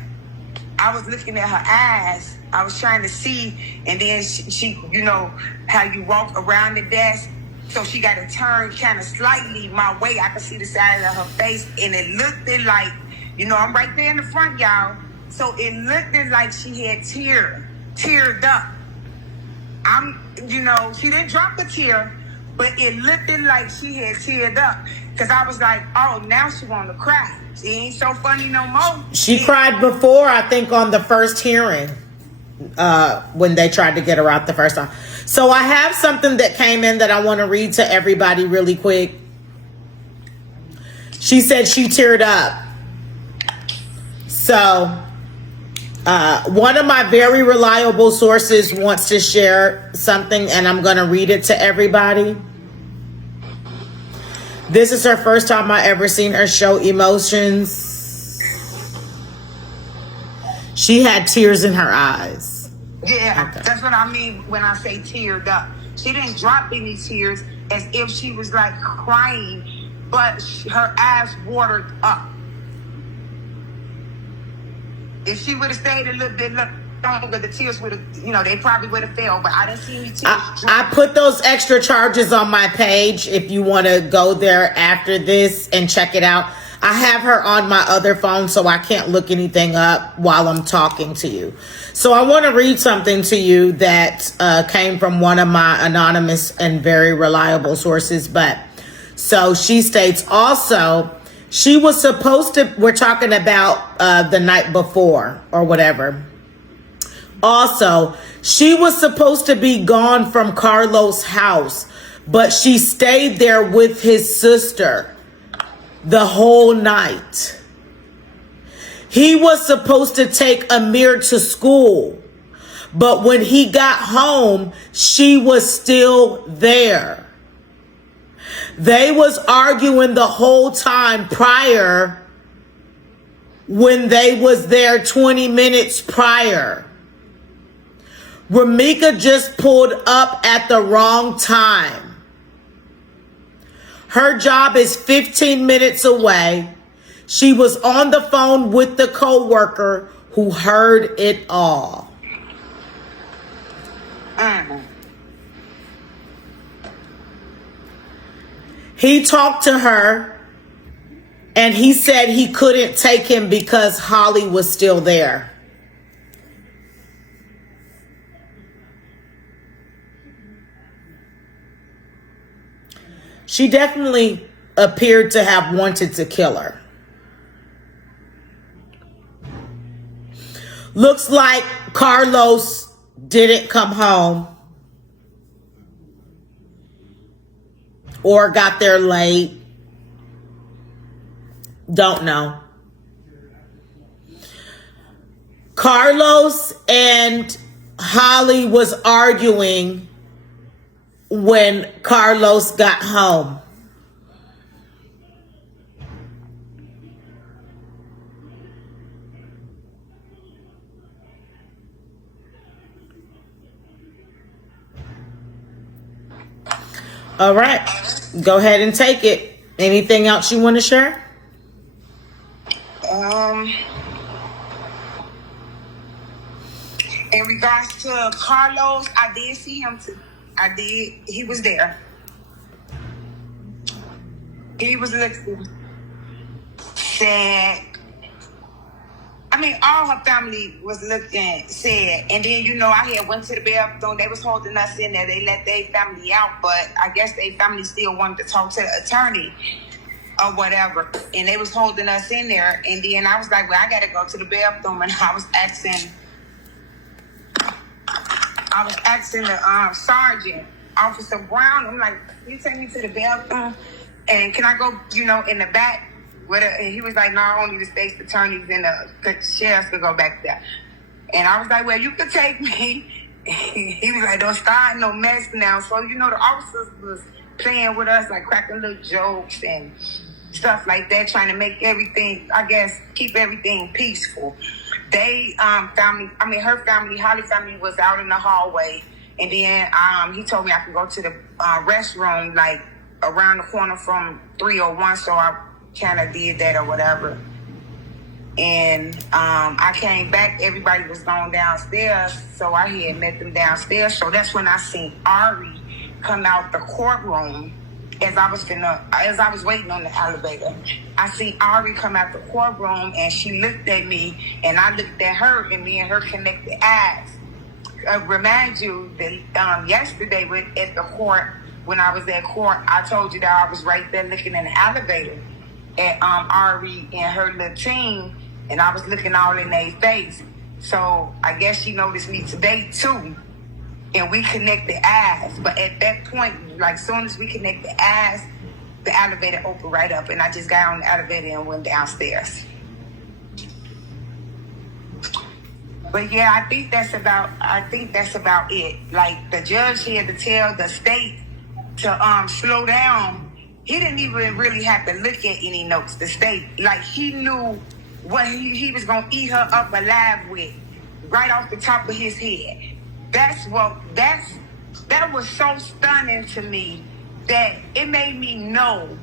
I was looking at her eyes. I was trying to see, and then she how you walk around the desk. So she got to turn kind of slightly my way. I could see the side of her face, and it looked like, I'm right there in the front, y'all. So it looked like she had teared up. She didn't drop a tear, but it looked like she had teared up. Because I was like, oh, now she want to cry. She ain't so funny no more. She cried before, I think, on the first hearing, when they tried to get her out the first time. So I have something that came in that I want to read to everybody really quick. She said she teared up. So one of my very reliable sources wants to share something, and I'm going to read it to everybody. This is her first time I ever seen her show emotions. She had tears in her eyes. Yeah, okay. That's what I mean when I say teared up. She didn't drop any tears as if she was like crying, but her eyes watered up. If she would have stayed a little bit longer, the tears would have, they probably would have fell, but I didn't see any tears. I put those extra charges on my page if you want to go there after this and check it out. I have her on my other phone, so I can't look anything up while I'm talking to you. So I want to read something to you that came from one of my anonymous and very reliable sources. But so she states also, she was supposed to, we're talking about the night before or whatever. Also, she was supposed to be gone from Carlos' house, but she stayed there with his sister the whole night. He was supposed to take Amir to school, but when he got home, she was still there. They was arguing the whole time prior when they was there 20 minutes prior. Romica just pulled up at the wrong time. Her job is 15 minutes away. She was on the phone with the coworker who heard it all. He talked to her and he said he couldn't take him because Holly was still there. She definitely appeared to have wanted to kill her. Looks like Carlos didn't come home or got there late. Don't know. Carlos and Holly was arguing when Carlos got home. All right. Go ahead and take it. Anything else you want to share? In regards to Carlos, I did see him too. He was there. He was looking sad. I mean, all her family was looking sad. And then, I had went to the bathroom. They was holding us in there. They let their family out, but I guess their family still wanted to talk to the attorney or whatever. And they was holding us in there. And then I was like, well, I got to go to the bathroom. And I was asking the sergeant, Officer Brown, I'm like, can you take me to the bathroom? And can I go, in the back? And he was like, no, only the state's attorneys and the sheriffs could go back there. And I was like, well, you could take me. He was like, don't start no mess now. So, the officers was playing with us, like cracking little jokes and stuff like that, trying to make everything, I guess, keep everything peaceful. They her family, Holly family, was out in the hallway. And then he told me I could go to the restroom, like, around the corner from 301, so I kind of did that or whatever. And I came back, everybody was going downstairs, so I had met them downstairs. So that's when I seen Ari come out the courtroom as I was waiting on the elevator. I seen Ari come out the courtroom, and she looked at me, and I looked at her, and me and her connected eyes. Remind you that yesterday at the court, when I was at court, I told you that I was right there looking in the elevator at Ari and her little team, and I was looking all in their face. So I guess she noticed me today too, and we connected eyes. But at that point, like soon as we connected eyes, the elevator opened right up, and I just got on the elevator and went downstairs. But yeah, I think that's about it. Like, the judge had to tell the state to slow down. He didn't even really have to look at any notes. The state, like, he knew what he was gonna eat her up alive with, right off the top of his head. That was so stunning to me that it made me know.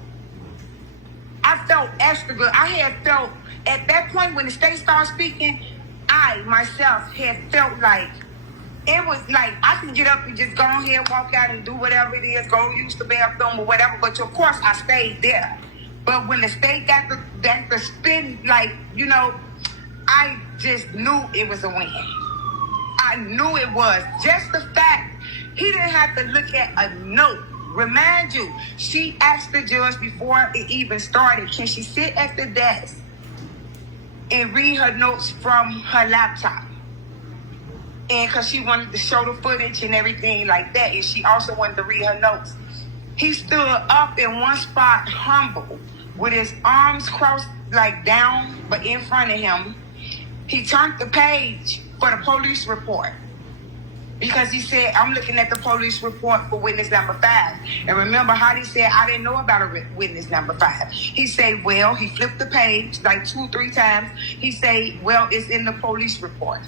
I felt extra good. I had felt at that point when the state started speaking, I myself had felt like it was like I can get up and just go ahead, walk out and do whatever it is, go use the bathroom or whatever. But of course, I stayed there. But when the state got the spin, like, I just knew it was a win. I knew it was. Just the fact he didn't have to look at a note. Remind you, she asked the judge before it even started, can she sit at the desk and read her notes from her laptop? And because she wanted to show the footage and everything like that. And she also wanted to read her notes. He stood up in one spot, humble, with his arms crossed, like down, but in front of him. He turned the page for the police report. Because he said, I'm looking at the police report for witness number 5. And remember how he said, I didn't know about a witness number 5. He said, well, he flipped the page like 2-3 times. He said, well, it's in the police report.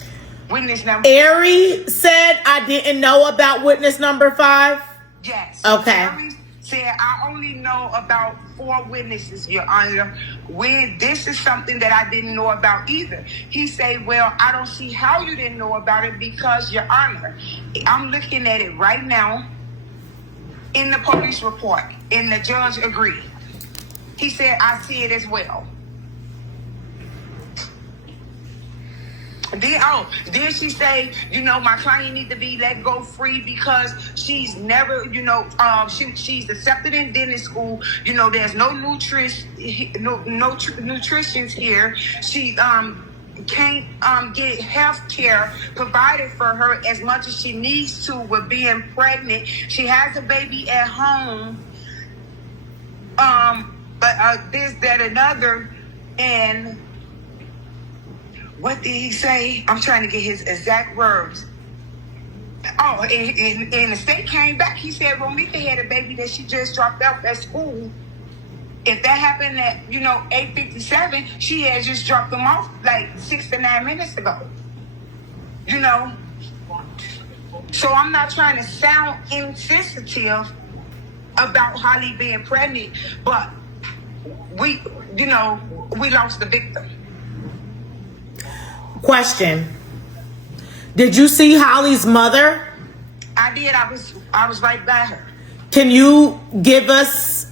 Witness number. Ari said, I didn't know about witness number 5? Yes. Okay. Ari said, I only know about 4 witnesses, Your Honor. When this is something that I didn't know about either. He said, well, I don't see how you didn't know about it because, Your Honor, I'm looking at it right now in the police report, and the judge agreed. He said, I see it as well. Then she say, my client need to be let go free because she's never, she's accepted in dentist school. There's no nutritions here. She can't get health care provided for her as much as she needs to with being pregnant. She has a baby at home. But this, that, another, and what did he say? I'm trying to get his exact words. Oh, and the state came back. He said Romica had a baby that she just dropped off at school. If that happened at, 8:57, she had just dropped them off like 6 to 9 minutes ago. So I'm not trying to sound insensitive, about Holly being pregnant, but we lost the victim. Question. Did you see Holly's mother? I did. I was right by her. Can you give us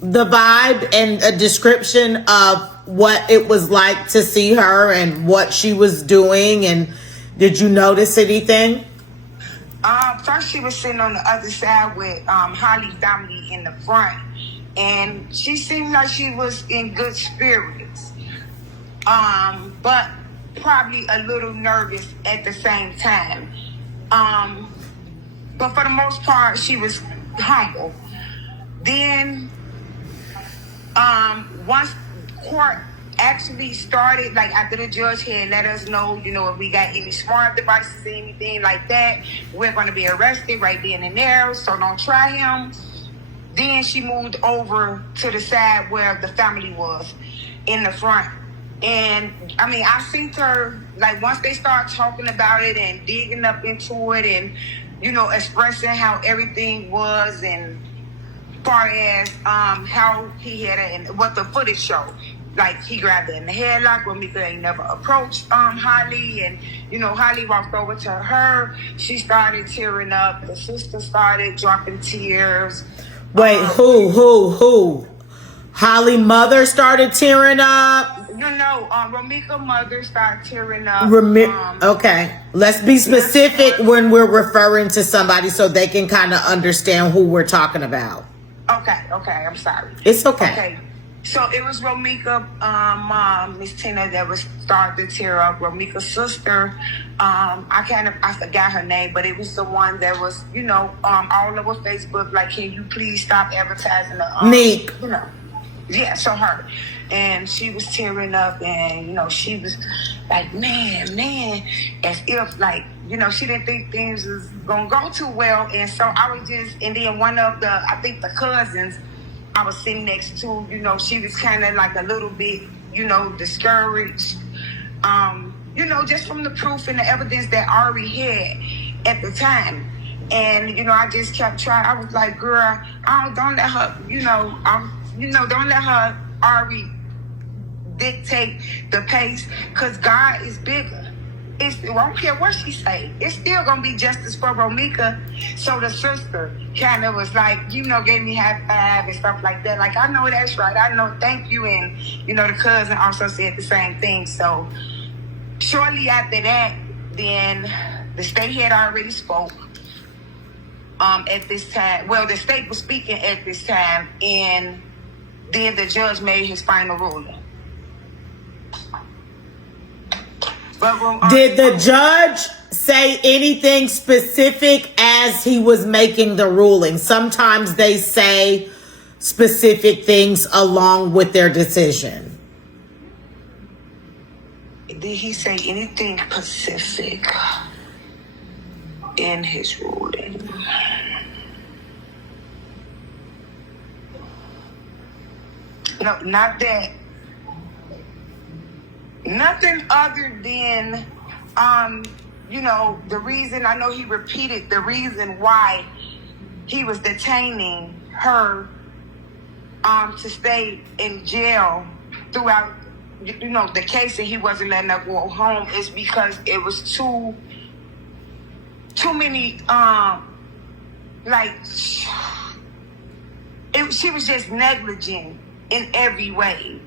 the vibe and a description of what it was like to see her and what she was doing, and did you notice anything? First she was sitting on the other side with Holly's family in the front, and she seemed like she was in good spirits, but probably a little nervous at the same time. But for the most part, she was humble. Then once court actually started, like after the judge had let us know, if we got any smart devices or anything like that, we're going to be arrested right then and there, so don't try him. Then she moved over to the side where the family was in the front. And I mean, I seen her, like, once they start talking about it and digging up into it and, expressing how everything was, and far as how he had it and what the footage showed. Like, he grabbed her in the headlock. Romica ain't never approached Holly, and Holly walked over to her. She started tearing up. The sister started dropping tears. Wait, who? Holly mother started tearing up? No, Romica mother started tearing up. Okay, let's be specific when we're referring to somebody so they can kind of understand who we're talking about. Okay, I'm sorry. It's okay. Okay, so it was Romica mom, Miss Tina, that was starting to tear up. Romica's sister, I forgot her name, but it was the one that was, all over Facebook, like, can you please stop advertising the Meek. Yeah, so her. And she was tearing up, and, she was like, man, as if, like, she didn't think things was going to go too well. And so I was and then one of I think the cousins I was sitting next to, she was kind of like a little bit, discouraged, just from the proof and the evidence that Ari had at the time. And, I just kept trying. I was like, girl, don't let her, don't let her, Ari, dictate the pace, because God is bigger. I don't care what she say. It's still going to be justice for Romica. So the sister kind of was like, gave me high five and stuff like that. Like, I know that's right. I know, thank you. And, the cousin also said the same thing. So shortly after that, then the state had already spoke at this time. Well, the state was speaking at this time, and then the judge made his final ruling. Did the judge say anything specific as he was making the ruling? Sometimes they say specific things along with their decision. Did he say anything specific in his ruling? No, not that. Nothing other than, the reason, I know he repeated the reason why he was detaining her to stay in jail throughout, the case, and he wasn't letting her go home, is because it was too many, she was just negligent in every way,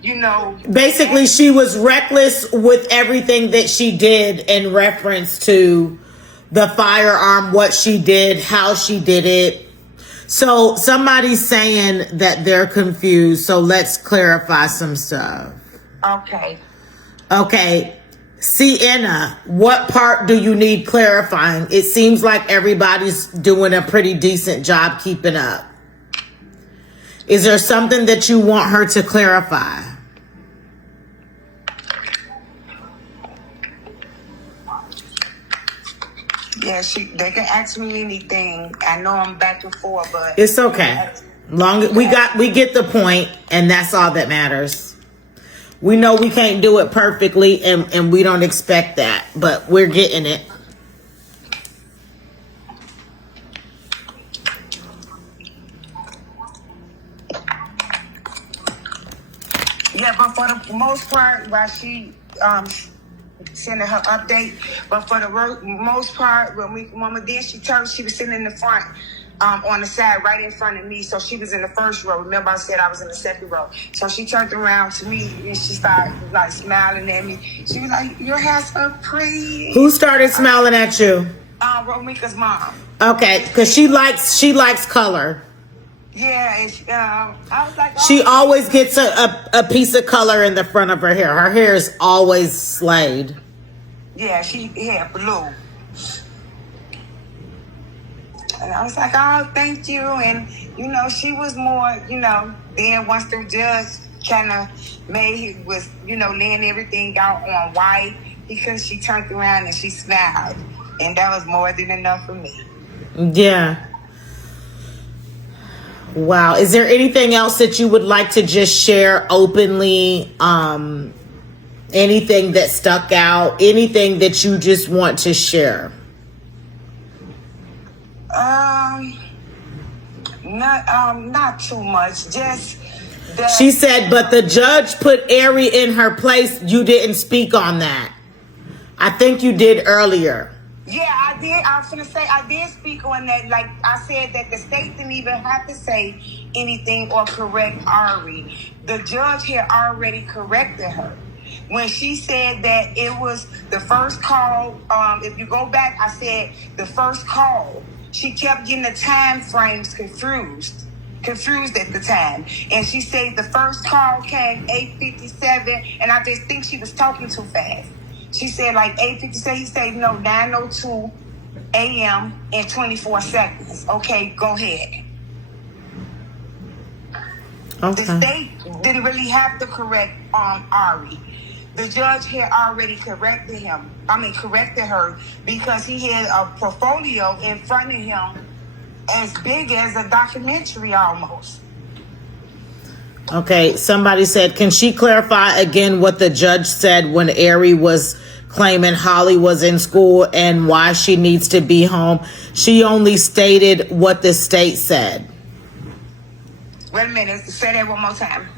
Basically, she was reckless with everything that she did in reference to the firearm, what she did, how she did it. So somebody's saying that they're confused. So let's clarify some stuff. Okay. Sienna, what part do you need clarifying? It seems like everybody's doing a pretty decent job keeping up. Is there something that you want her to clarify? Yeah, they can ask me anything. I know I'm back and forth, but it's okay. We get the point, and that's all that matters. We know we can't do it perfectly, and we don't expect that, but we're getting it. Yeah, but for the most part, while she sending her update, but for the most part, when Mama did, she was sitting in the front, on the side, right in front of me. So she was in the first row. Remember, I said I was in the second row. So she turned around to me and she started like smiling at me. She was like, "Your hair's so pretty." Who started smiling at you? Romica's mom. Okay, because she likes color. Yeah, and I was like, oh. She always gets a piece of color in the front of her hair. Her hair is always slayed. Yeah, she had blue. And I was like, oh, thank you. And, she was more, then once the judge kind of was, laying everything out on white, because she turned around and she smiled. And that was more than enough for me. Yeah. Wow. Is there anything else that you would like to just share openly? Anything that stuck out? Anything that you just want to share? Not too much. Just that she said, but the judge put Ari in her place. You didn't speak on that. I think you did earlier. Yeah, I did. I was going to say, I did speak on that. Like I said, that the state didn't even have to say anything or correct Ari. The judge had already corrected her. When she said that it was the first call, if you go back, I said the first call. She kept getting the time frames confused at the time. And she said the first call came 8:57, and I just think she was talking too fast. She said like 8:57. He said, no, 9:02 a.m. and 24 seconds. Okay, go ahead. Okay. The state didn't really have to correct Ari. The judge had already corrected her, because he had a portfolio in front of him as big as a documentary almost. Okay, somebody said, can she clarify again what the judge said when Ari was claiming Holly was in school and why she needs to be home? She only stated what the state said. Wait a minute, say that one more time.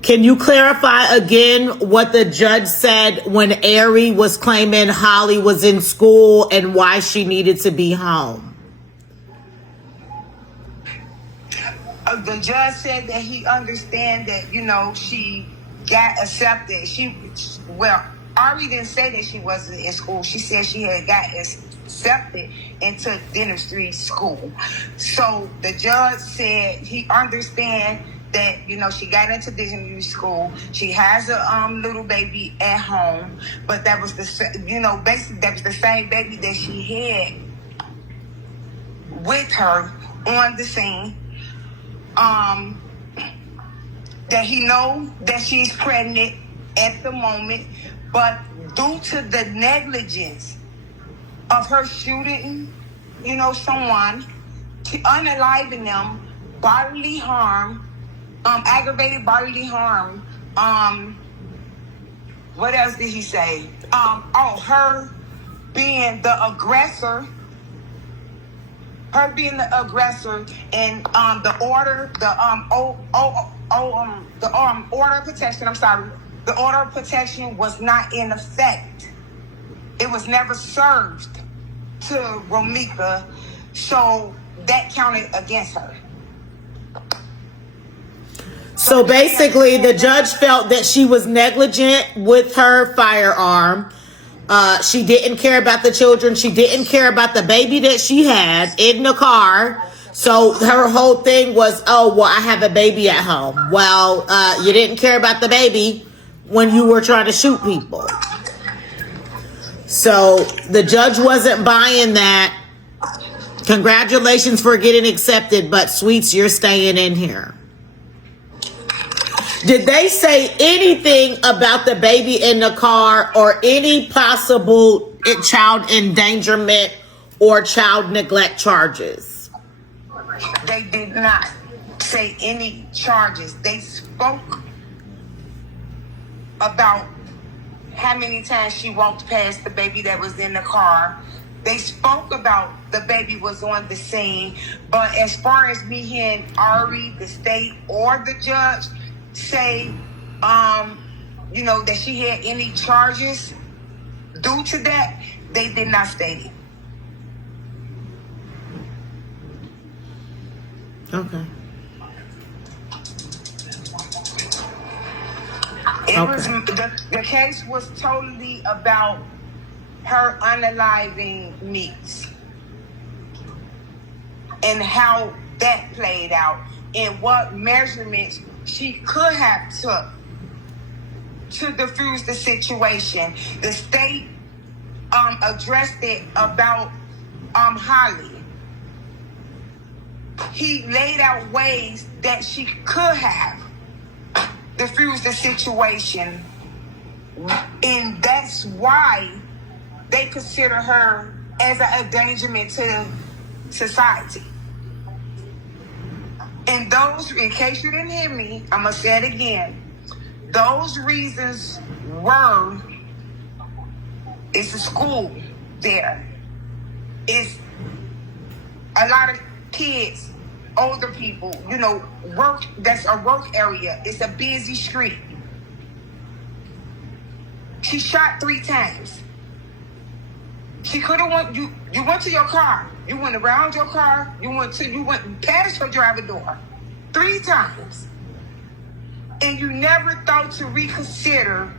Can you clarify again what the judge said when Ari was claiming Holly was in school and why she needed to be home? The judge said that he understand that, she got accepted. Ari didn't say that she wasn't in school. She said she had got accepted into dentistry school. So the judge said he understand that, she got into dentistry school. She has a little baby at home, but that was basically that was the same baby that she had with her on the scene. That he know that she's pregnant at the moment, but due to the negligence of her shooting, someone, to unaliving them, bodily harm, aggravated bodily harm, what else did he say? Her being the aggressor. Her being the aggressor, and the order of protection. I'm sorry, the order of protection was not in effect. It was never served to Romica, so that counted against her. So basically, the judge felt that she was negligent with her firearm. She didn't care about the children. She didn't care about the baby that she had in the car. So her whole thing was, I have a baby at home. Well, you didn't care about the baby when you were trying to shoot people. So the judge wasn't buying that. Congratulations for getting accepted, but Sweets, you're staying in here. Did they say anything about the baby in the car or any possible child endangerment or child neglect charges? They did not say any charges. They spoke about how many times she walked past the baby that was in the car, They spoke about the baby was on the scene, but as far as me hearing Ari, the state, or the judge say, that she had any charges due to that, they did not state it. Okay. It was the case was totally about her unaliving Meeks and how that played out and what measurements she could have took to defuse the situation. The state addressed it about Holly. He laid out ways that she could have diffused the situation, and that's why they consider her as an endangerment to society. And those, in case you didn't hear me, I'm going to say it again. Those reasons were, it's a school there. It's a lot of kids, older people, work, that's a work area. It's a busy street. She shot 3 times. She could have went, you went to your car. You went around your car. You went past your driver door 3 times. And you never thought to reconsider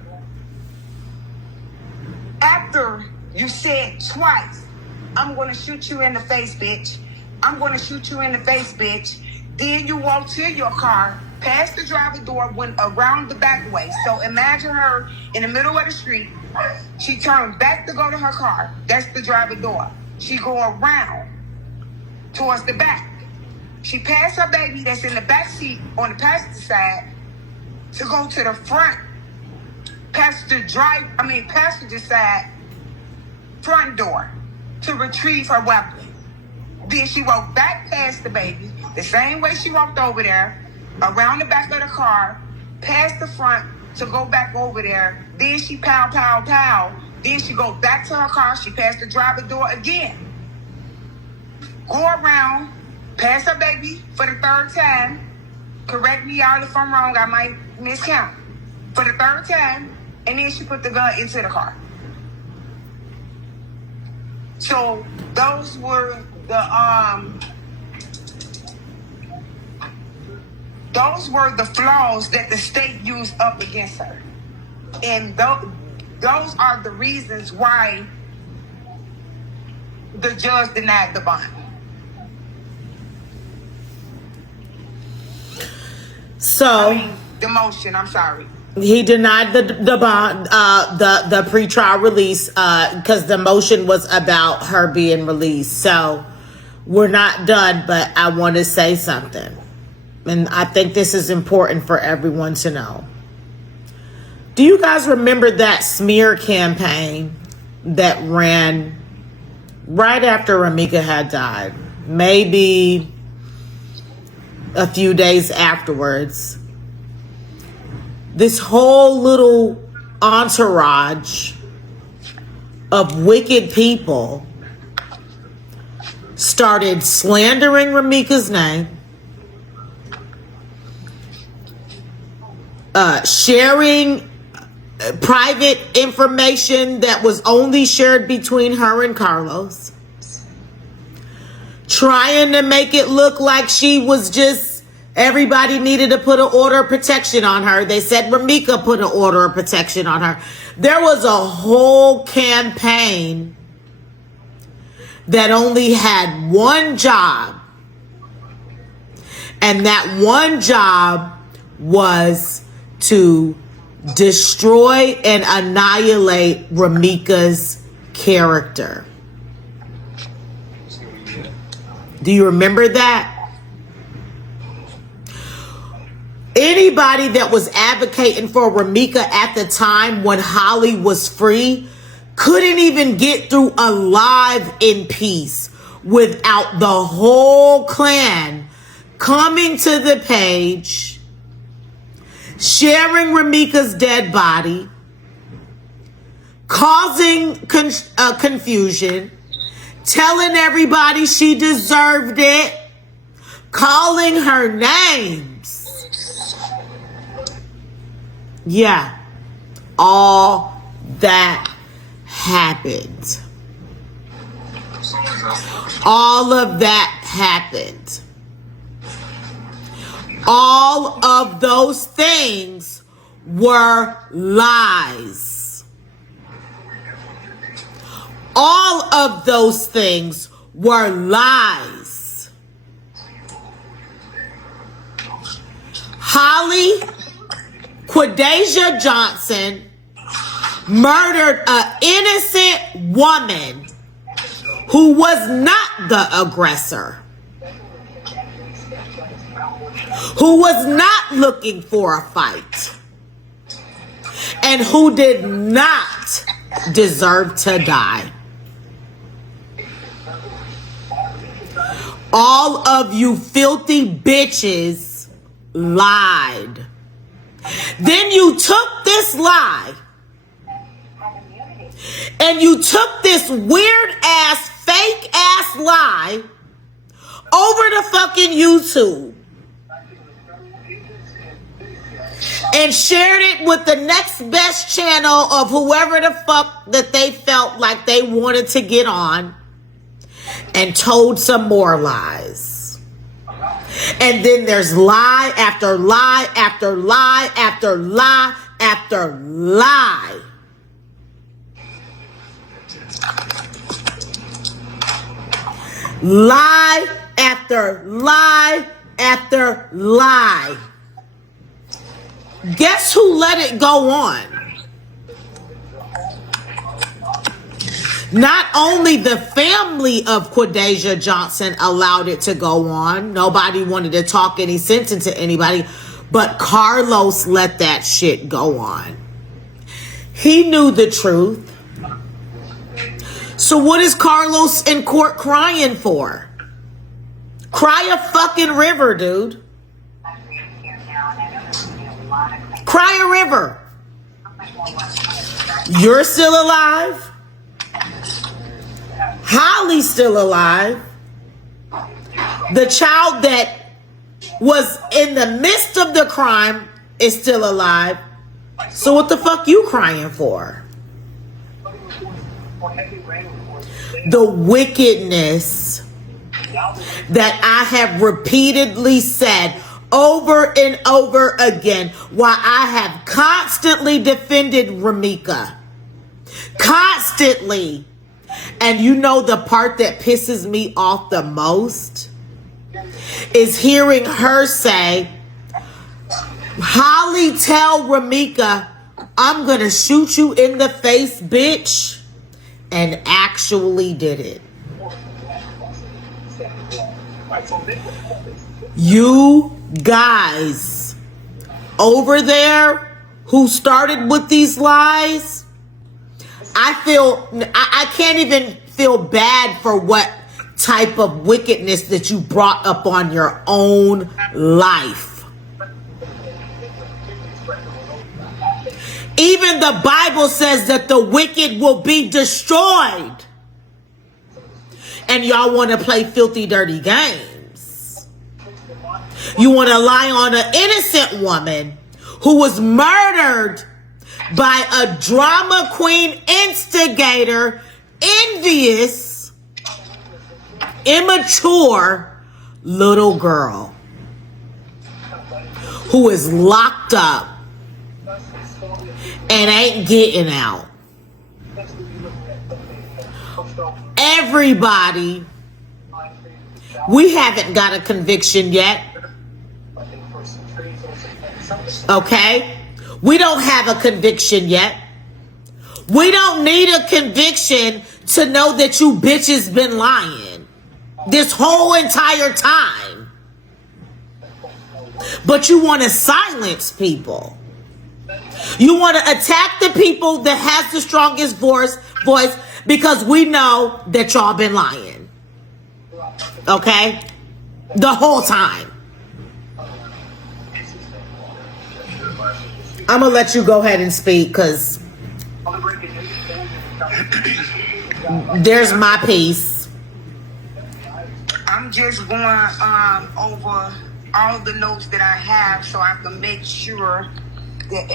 after you said twice, I'm going to shoot you in the face, bitch. I'm going to shoot you in the face, bitch. Then you walked to your car, past the driver door, went around the back way. So imagine her in the middle of the street. She turned back to go to her car. That's the driver door. She go around towards the back. She passed her baby that's in the back seat on the passenger side to go to the front passenger side front door to retrieve her weapon. Then she walked back past the baby, the same way she walked over there, around the back of the car, past the front to go back over there. Then she pow, pow, pow. Then she go back to her car. She passed the driver door again. Go around, pass her baby for the 3rd time. Correct me out if I'm wrong. I might miscount. For the 3rd time. And then she put the gun into the car. So those were the flaws that the state used up against her. And those are the reasons why the judge denied the bond. So the motion, I'm sorry. He denied the bond, the pretrial release, because the motion was about her being released. So we're not done, but I want to say something. And I think this is important for everyone to know. Do you guys remember that smear campaign that ran right after Romica had died? Maybe a few days afterwards. This whole little entourage of wicked people started slandering Romica's name, sharing private information that was only shared between her and Carlos, trying to make it look like she was just, everybody needed to put an order of protection on her. They said Romica put an order of protection on her. There was a whole campaign that only had one job, and that one job was to destroy and annihilate Romica's character. Do you remember that? Anybody that was advocating for Romica at the time when Holly was free couldn't even get through alive in peace without the whole clan coming to the page, sharing Romica's dead body, causing confusion, telling everybody she deserved it, calling her names. Yeah, all that happened. All of that happened. All of those things were lies. All of those things were lies. Holly Quadejah Johnson murdered an innocent woman who was not the aggressor, who was not looking for a fight, and who did not deserve to die. All of you filthy bitches lied. Then you took this lie and you took this weird ass, fake ass lie over the fucking YouTube and shared it with the next best channel of whoever the fuck that they felt like they wanted to get on, and told some more lies. And then there's lie after lie after lie after lie after lie. Lie after lie after lie. Guess who let it go on? Not only the family of Quadejah Johnson allowed it to go on. Nobody wanted to talk any sense into anybody. But Carlos let that shit go on. He knew the truth. So what is Carlos in court crying for? Cry a fucking river, dude. Cry a river. You're still alive. Holly's still alive. The child that was in the midst of the crime is still alive. So what the fuck you crying for? The wickedness that I have repeatedly said over and over again, why I have constantly defended Romica. Constantly. And you know the part that pisses me off the most is hearing her say, Holly, tell Romica, I'm gonna shoot you in the face, bitch. And actually did it. You guys over there who started with these lies, I can't even feel bad for what type of wickedness that you brought up on your own life. Even the Bible says that the wicked will be destroyed. And y'all want to play filthy, dirty games. You want to lie on an innocent woman who was murdered by a drama queen instigator, envious, immature little girl who is locked up and ain't getting out. Everybody, we haven't got a conviction yet. Okay? We don't have a conviction yet. We don't need a conviction to know that you bitches been lying this whole entire time. But you want to silence people. You want to attack the people that has the strongest voice because we know that y'all been lying. Okay? The whole time. I'm going to let you go ahead and speak because there's my piece. I'm just going over all the notes that I have so I can make sure that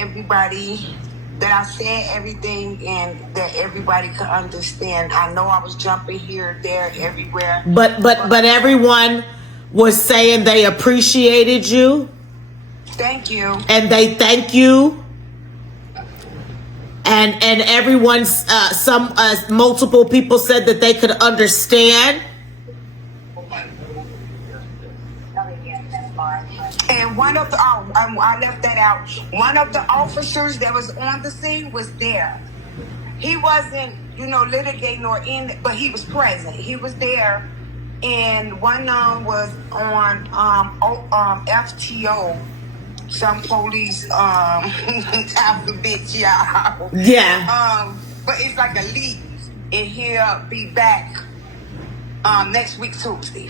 that I said everything and that everybody could understand. I know I was jumping here, there, everywhere. But everyone was saying they appreciated you. Thank you. And they thank you. And everyone's multiple people said that they could understand. And one of the I left that out. One of the officers that was on the scene was there. He wasn't, litigating or in, but he was present. He was there, and one was on FTO. Some police alphabet, y'all. Yeah. But it's like a lead, and he'll be back next week Tuesday,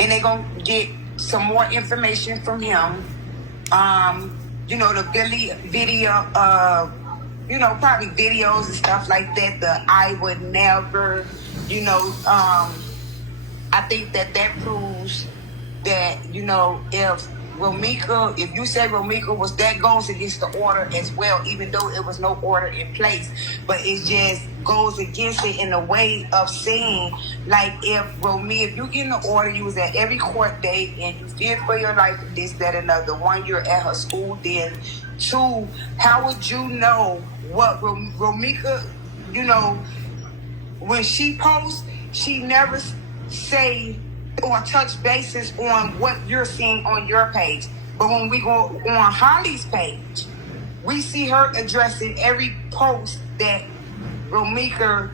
and they're gonna get some more information from him. The video, probably videos and stuff like that. The I would never, I think that proves that, if you say Romica was, that goes against the order as well, even though it was no order in place. But it just goes against it in a way of saying, like, if you get in the order, you was at every court date and you feared for your life, this, that, another. 1 year at her school, then 2, how would you know what Romica, when she posts, she never say or touch bases on what you're seeing on your page. But when we go on Holly's page, we see her addressing every post that Romica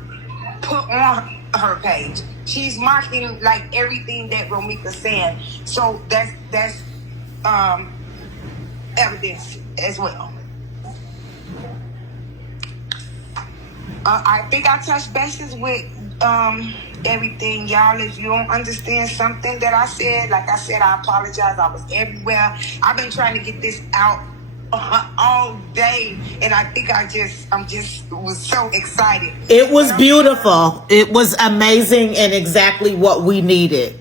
put on her page. She's mocking like everything that Romica's saying. So that's evidence as well. I think I touched bases with everything, y'all. If you don't understand something that I said, like I said, I apologize. I was everywhere. I've been trying to get this out all day, and I think I'm just was so excited. It was beautiful. It was amazing and exactly what we needed.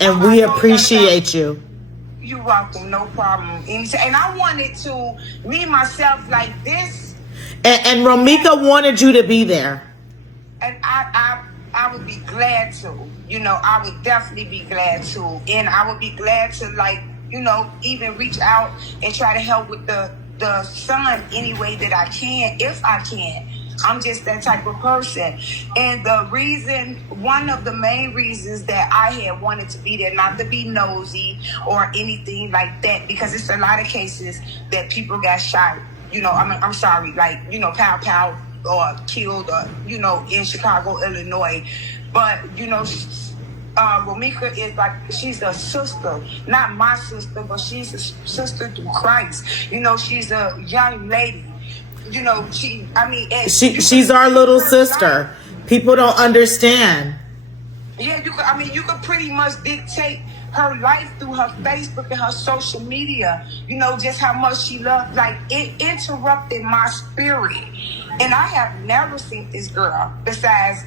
And we appreciate you. You're welcome. No problem. And I wanted to, me myself, like this. And Romica wanted you to be there. And I would be glad to, I would definitely be glad to. And I would be glad to, like, even reach out and try to help with the son any way that I can, if I can. I'm just that type of person. And one of the main reasons that I had wanted to be there, not to be nosy or anything like that, because it's a lot of cases that people got shot, I'm sorry, like, pow, or killed, or, in Chicago, Illinois. But, Romica is like, she's a sister, not my sister, but she's a sister through Christ. She's a young lady. She's our little sister. People don't understand. Yeah, you could pretty much dictate her life through her Facebook and her social media. Just how much she loved. Like, it interrupted my spirit. And I have never seen this girl besides,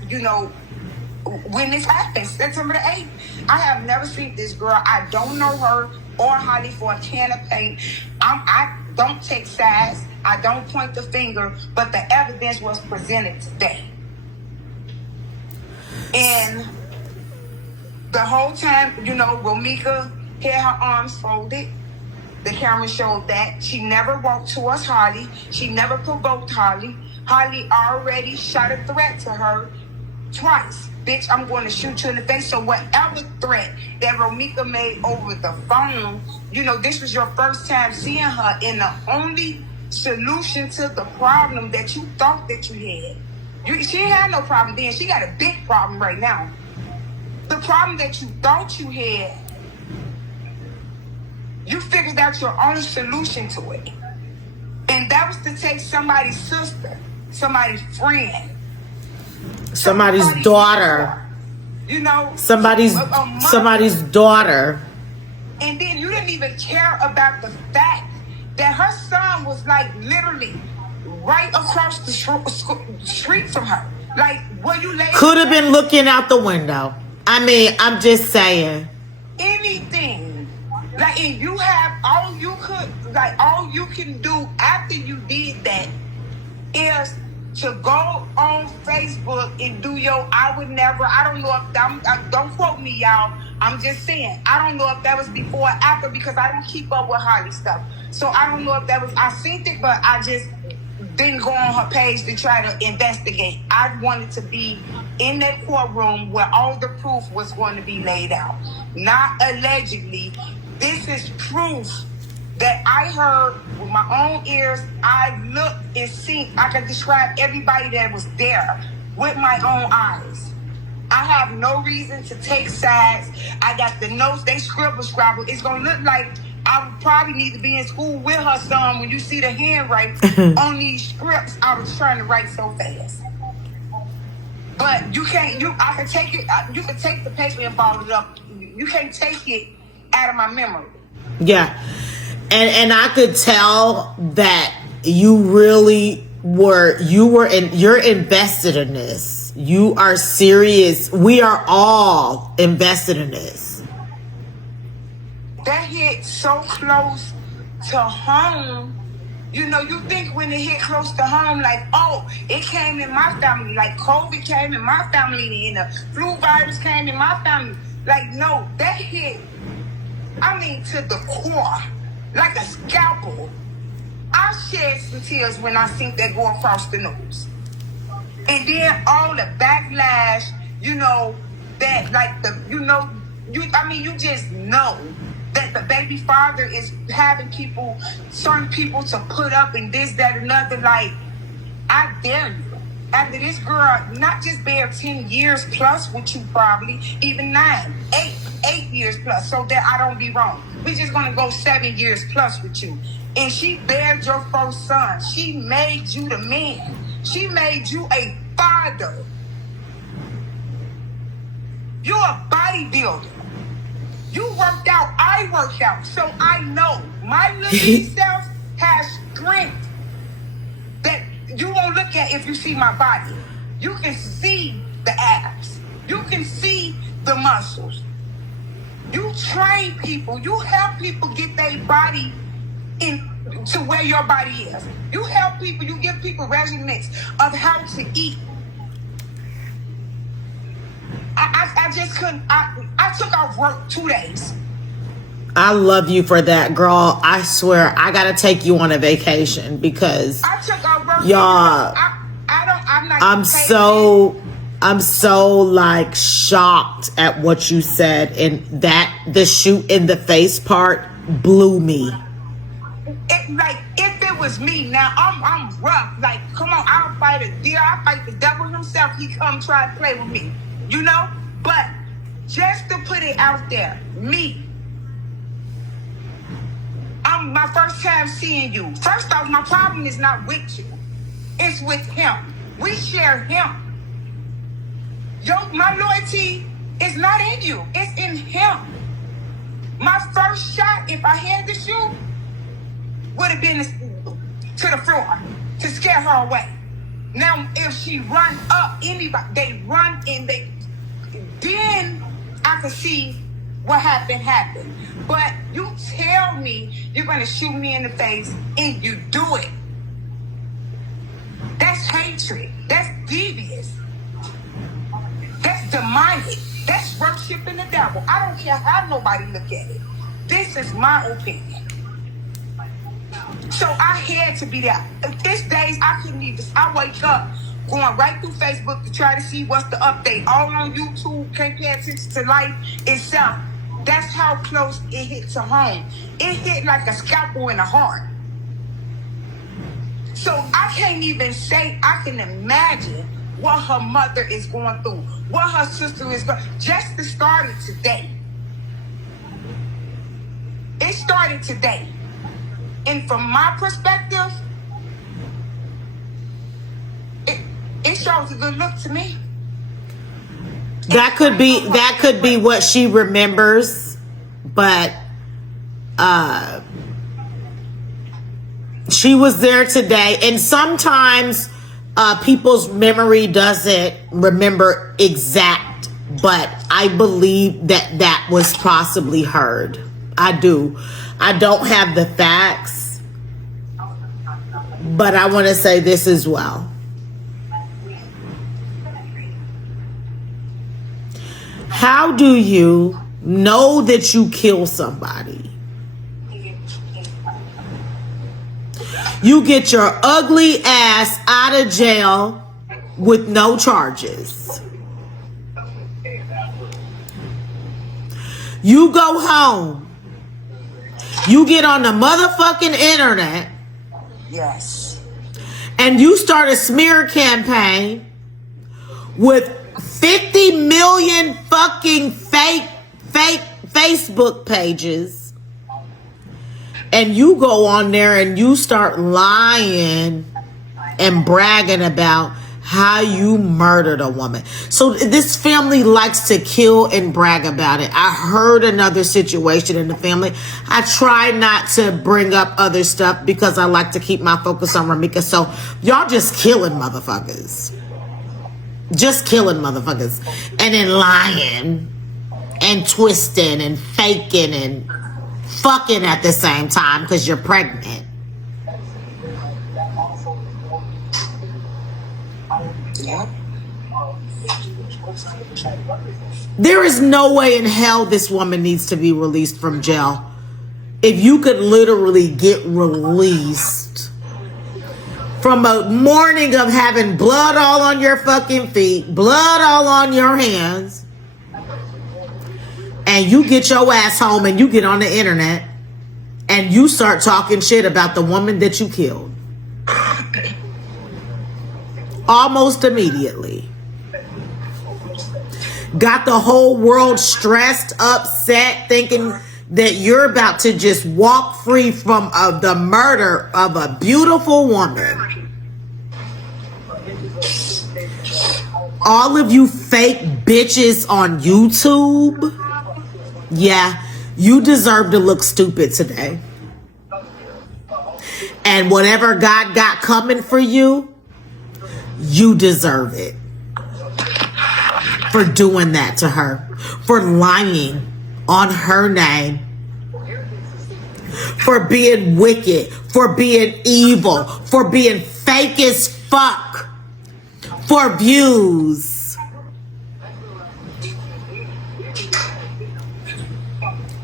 when this happened, September the 8th. I have never seen this girl. I don't know her or Holly for a can of paint. I don't take sides. I don't point the finger, but the evidence was presented today. And the whole time, Romica had her arms folded. The camera showed that. She never walked towards Holly. She never provoked Holly. Holly already shot a threat to her twice. Bitch, I'm going to shoot you in the face. So whatever threat that Romica made over the phone, this was your first time seeing her, and the only solution to the problem that you thought that you had. She ain't had no problem then. She got a big problem right now. The problem that you thought you had, you figured out your own solution to it. And that was to take somebody's sister, somebody's friend, somebody's daughter, somebody's daughter. And then you didn't even care about the fact that her son was like literally right across the street from her. Like, were you late? Could have been looking out the window. I mean, I'm just saying. Anything. Like, and you have all you could, like, all you can do after you did that is to go on Facebook and do your I would never. I don't know if don't quote me, y'all. I'm just saying, I don't know if that was before or after, because I don't keep up with Holly stuff. So I don't know if that was, I seen it, but I just didn't go on her page to try to investigate. I wanted to be in that courtroom where all the proof was going to be laid out. Not allegedly. This is proof that I heard with my own ears. I looked and seen, I can describe everybody that was there with my own eyes. I have no reason to take sides. I got the notes, they scribble. It's going to look like I would probably need to be in school with her son when you see the handwriting on these scripts I was trying to write so fast. But you can't, I can take it, you can take the paper and ball it up. You can't take it out of my memory. Yeah. And I could tell that you really were, you're invested in this. You are serious. We are all invested in this. That hit so close to home. You know, you think when it hit close to home, like, oh, it came in my family. Like, COVID came in my family, and the flu virus came in my family. Like, no, that hit, I mean, to the core, like a scalpel. I shed some tears when I seen that go across the news. And then all the backlash, you know, that, like, you just know that the baby father is having certain people to put up and this, that, another. Like, I dare you. After this girl, not just bear 10 years plus with you, probably, even 8 years plus, so that I don't be wrong. We're just going to go 7 years plus with you. And she bared your first son. She made you the man. She made you a father. You're a bodybuilder. You worked out, I worked out. So I know my little self has strength that you won't look at if you see my body. You can see the abs. You can see the muscles. You train people. You help people get their body to where your body is. You help people. You give people regimens of how to eat. I just couldn't. I took off work 2 days. I love you for that, girl. I swear, I gotta take you on a vacation because I took off work. Y'all, I'm so like shocked at what you said, and that the shoot in the face part blew me. Like, if it was me, now I'm rough. Like, come on, I'll fight a deer. I'll fight the devil himself. He come try to play with me, you know? But just to put it out there, me, I'm my first time seeing you. First off, my problem is not with you. It's with him. We share him. My loyalty is not in you. It's in him. My first shot, if I had to shoot, would have been to the floor to scare her away. Now, if she run up, anybody, they run and then I can see what happened. But you tell me you're going to shoot me in the face and you do it. That's hatred. That's devious. That's demonic. That's worshiping the devil. I don't care how nobody look at it. This is my opinion. So I had to be there. These days, I couldn't even. I wake up going right through Facebook to try to see what's the update. All on YouTube, can't pay attention to life itself. That's how close it hit to home. It hit like a scalpel in the heart. So I can't even say I can imagine what her mother is going through, what her sister is going. Just to start it today. It started today. And from my perspective, it shows a good look to me. That could be what she remembers, but she was there today, and sometimes people's memory doesn't remember exact but I believe that that was possibly heard. I do. I don't have the facts, but I want to say this as well. How do you know that you kill somebody? You get your ugly ass out of jail with no charges. You go home. You get on the motherfucking internet. Yes. And you start a smear campaign with 50 million fucking fake Facebook pages. And you go on there and you start lying and bragging about how you murdered a woman. So this family likes to kill and brag about it. I heard another situation in the family. I try not to bring up other stuff because I like to keep my focus on Romica. So y'all just killing motherfuckers. Just killing motherfuckers. And then lying and twisting and faking and fucking at the same time because you're pregnant. There is no way in hell this woman needs to be released from jail. If you could literally get released from a morning of having blood all on your fucking feet, blood all on your hands, and you get your ass home and you get on the internet and you start talking shit about the woman that you killed. Almost immediately. Got the whole world stressed, upset, thinking that you're about to just walk free from the murder of a beautiful woman. All of you fake bitches on YouTube, yeah, you deserve to look stupid today. And whatever God got coming for you, you deserve it. For doing that to her, for lying on her name, for being wicked, for being evil, for being fake as fuck, for views.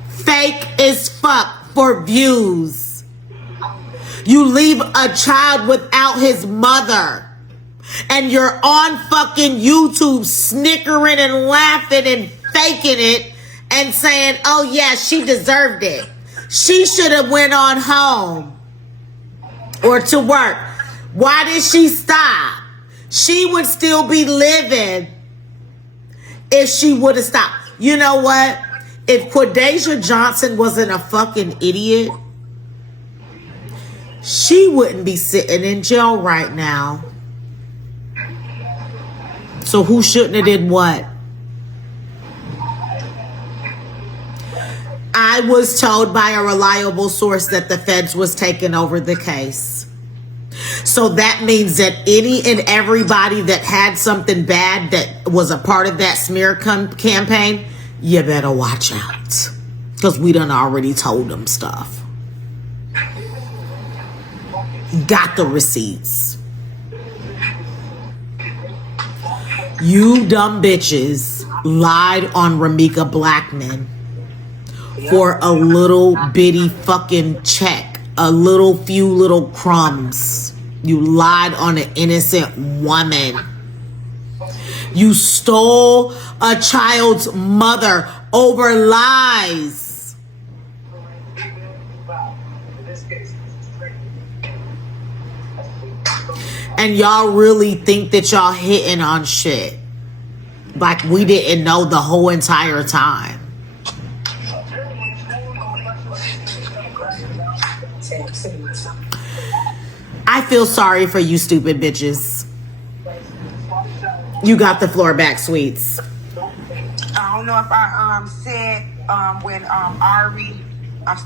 Fake as fuck for views. You leave a child without his mother. And you're on fucking YouTube snickering and laughing and faking it and saying, oh yeah, she deserved it. She should have went on home or to work. Why did she stop? She would still be living if she would have stopped. You know what? If Quadejah Johnson wasn't a fucking idiot, she wouldn't be sitting in jail right now. So who shouldn't have did what? I was told by a reliable source that the feds was taking over the case. So that means that any and everybody that had something bad that was a part of that smear campaign, you better watch out. Because we done already told them stuff. Got the receipts. You dumb bitches lied on Romica Blackmon for a little bitty fucking check, a few little crumbs. You lied on an innocent woman. You stole a child's mother over lies. And y'all really think that y'all hitting on shit like we didn't know the whole entire time. I feel sorry for you stupid bitches. You got the floor back, sweets. I don't know if I said when Ari,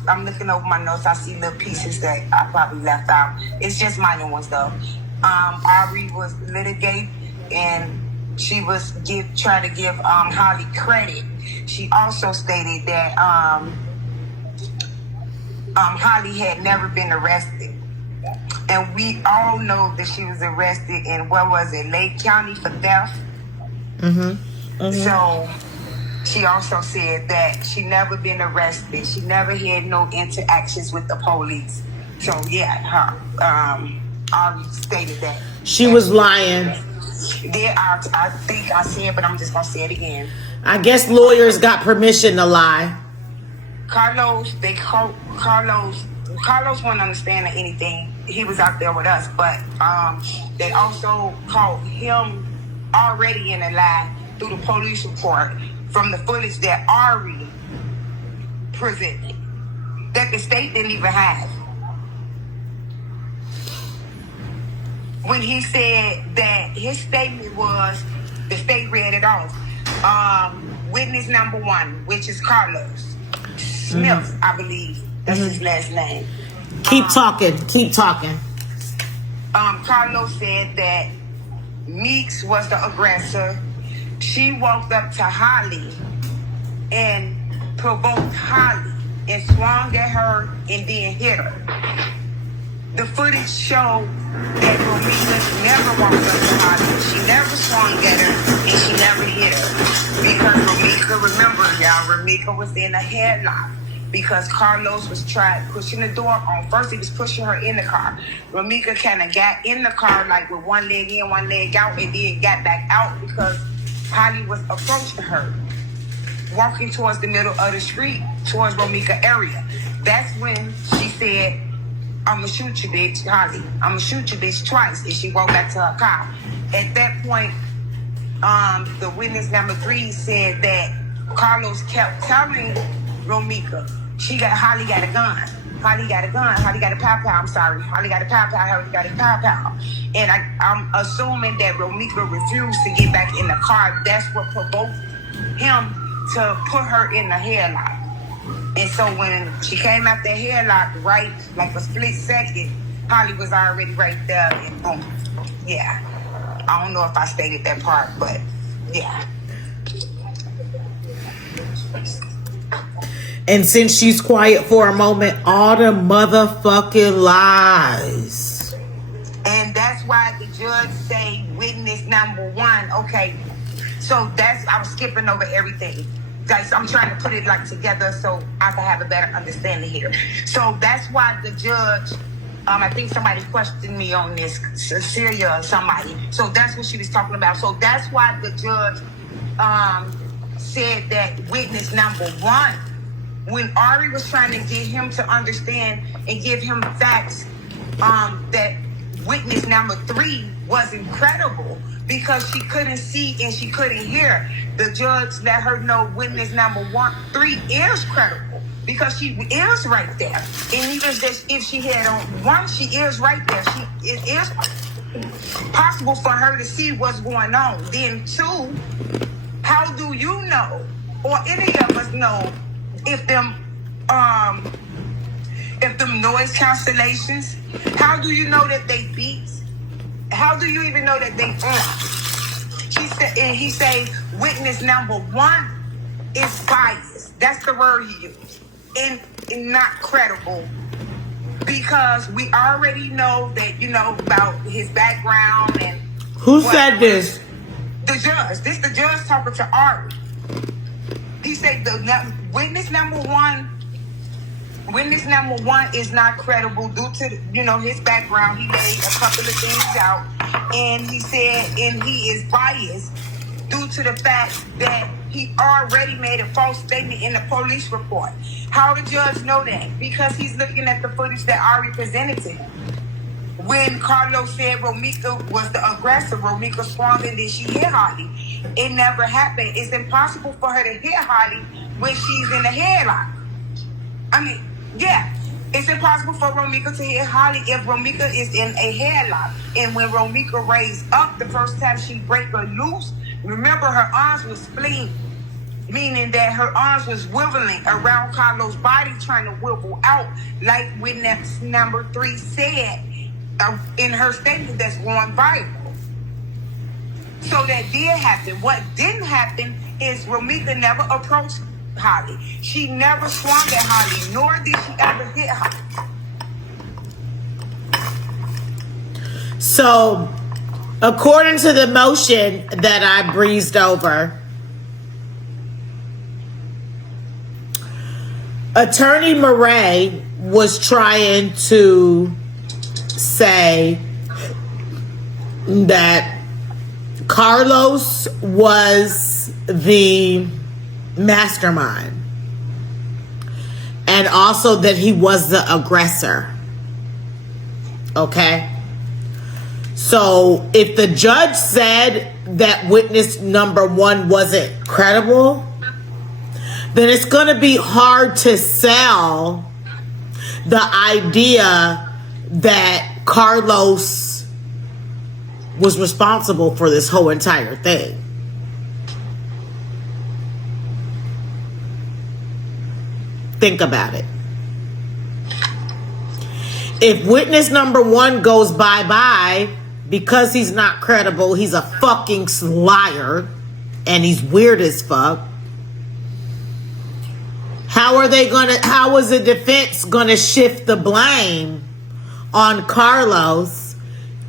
I'm looking over my notes, I see little pieces that I probably left out. It's just minor ones though. Ari was litigated and she was trying to give Holly credit. She also stated that Holly had never been arrested. And we all know that she was arrested in, what was it, Lake County for theft? So she also said that she never been arrested. She never had no interactions with the police. So yeah, Ari stated that. She was lying. Yeah, I think I said, but I'm just gonna say it again. I guess lawyers got permission to lie. Carlos won't understand anything. He was out there with us, but they also caught him already in a lie through the police report from the footage that Ari presented, that the state didn't even have. When he said that his statement was, the state read it off. Witness number 1, which is Carlos Smith, I believe. That's his last name. Keep talking. Carlos said that Meeks was the aggressor. She walked up to Holly and provoked Holly and swung at her and then hit her. The footage showed that Romica never walked up to Holly. She never swung at her and she never hit her. Because Romica, remember y'all, Romica was in a headlock. Because Carlos was pushing the door on. First, he was pushing her in the car. Romica kind of got in the car like with one leg in, one leg out, and then got back out because Holly was approaching her, walking towards the middle of the street, towards Romica area. That's when she said, "I'm gonna shoot you, bitch, Holly. I'm gonna shoot you, bitch, twice." And she walked back to her car. At that point, the witness number 3 said that Carlos kept telling Romica, Holly got a gun. Holly got a gun. Holly got a pow-pow. I'm sorry. Holly got a pow-pow. Holly got a pow-pow. And I'm assuming that Romica refused to get back in the car. That's what provoked him to put her in the headlock. And so when she came out the headlock, right, like a split second, Holly was already right there. And boom. Yeah. I don't know if I stated that part, but yeah. And since she's quiet for a moment, all the motherfucking lies. And that's why the judge say witness number 1. Okay, so I was skipping over everything. Guys, I'm trying to put it like together so I can have a better understanding here. So that's why the judge, I think somebody questioned me on this, Cecilia or somebody. So that's what she was talking about. So that's why the judge said that witness number 1, when Ari was trying to get him to understand and give him facts, that witness number 3 wasn't credible because she couldn't see and she couldn't hear. The judge let her know witness number 3 is credible because she is right there. And even if she had on 1, she is right there. It is possible for her to see what's going on. Then 2, how do you know, or any of us know, if them noise cancellations, how do you know that they beat? How do you even know that they he say witness number 1 is biased. That's the word he used. And not credible. Because we already know that, about his background and who said this? The judge. This the judge talking to Ari. He said witness number 1 is not credible due to his background. He laid a couple of things out, and he said, and he is biased due to the fact that he already made a false statement in the police report. How the judge know that? Because he's looking at the footage that Ari presented to him. When Carlos said Romica was the aggressor, Romica swung and then she hit Holly. It never happened. It's impossible for her to hit Holly when she's in a headlock. I mean, yeah, it's impossible for Romica to hit Holly if Romica is in a headlock. And when Romica raised up the first time she break her loose, remember her arms was spleen, meaning that her arms was wiggling around Carlos' body, trying to wiggle out, like witness number 3 said in her statement that's going viral. So that did happen. What didn't happen is Romica never approached Holly. She never swung at Holly, nor did she ever hit Holly. So, according to the motion that I breezed over, Attorney Murray was trying to say that Carlos was the mastermind and also that he was the aggressor. Okay? So if the judge said that witness number one wasn't credible, then it's going to be hard to sell the idea that Carlos was responsible for this whole entire thing. Think about it. If witness number one goes bye-bye because he's not credible, he's a fucking liar, and he's weird as fuck, how is the defense gonna shift the blame on Carlos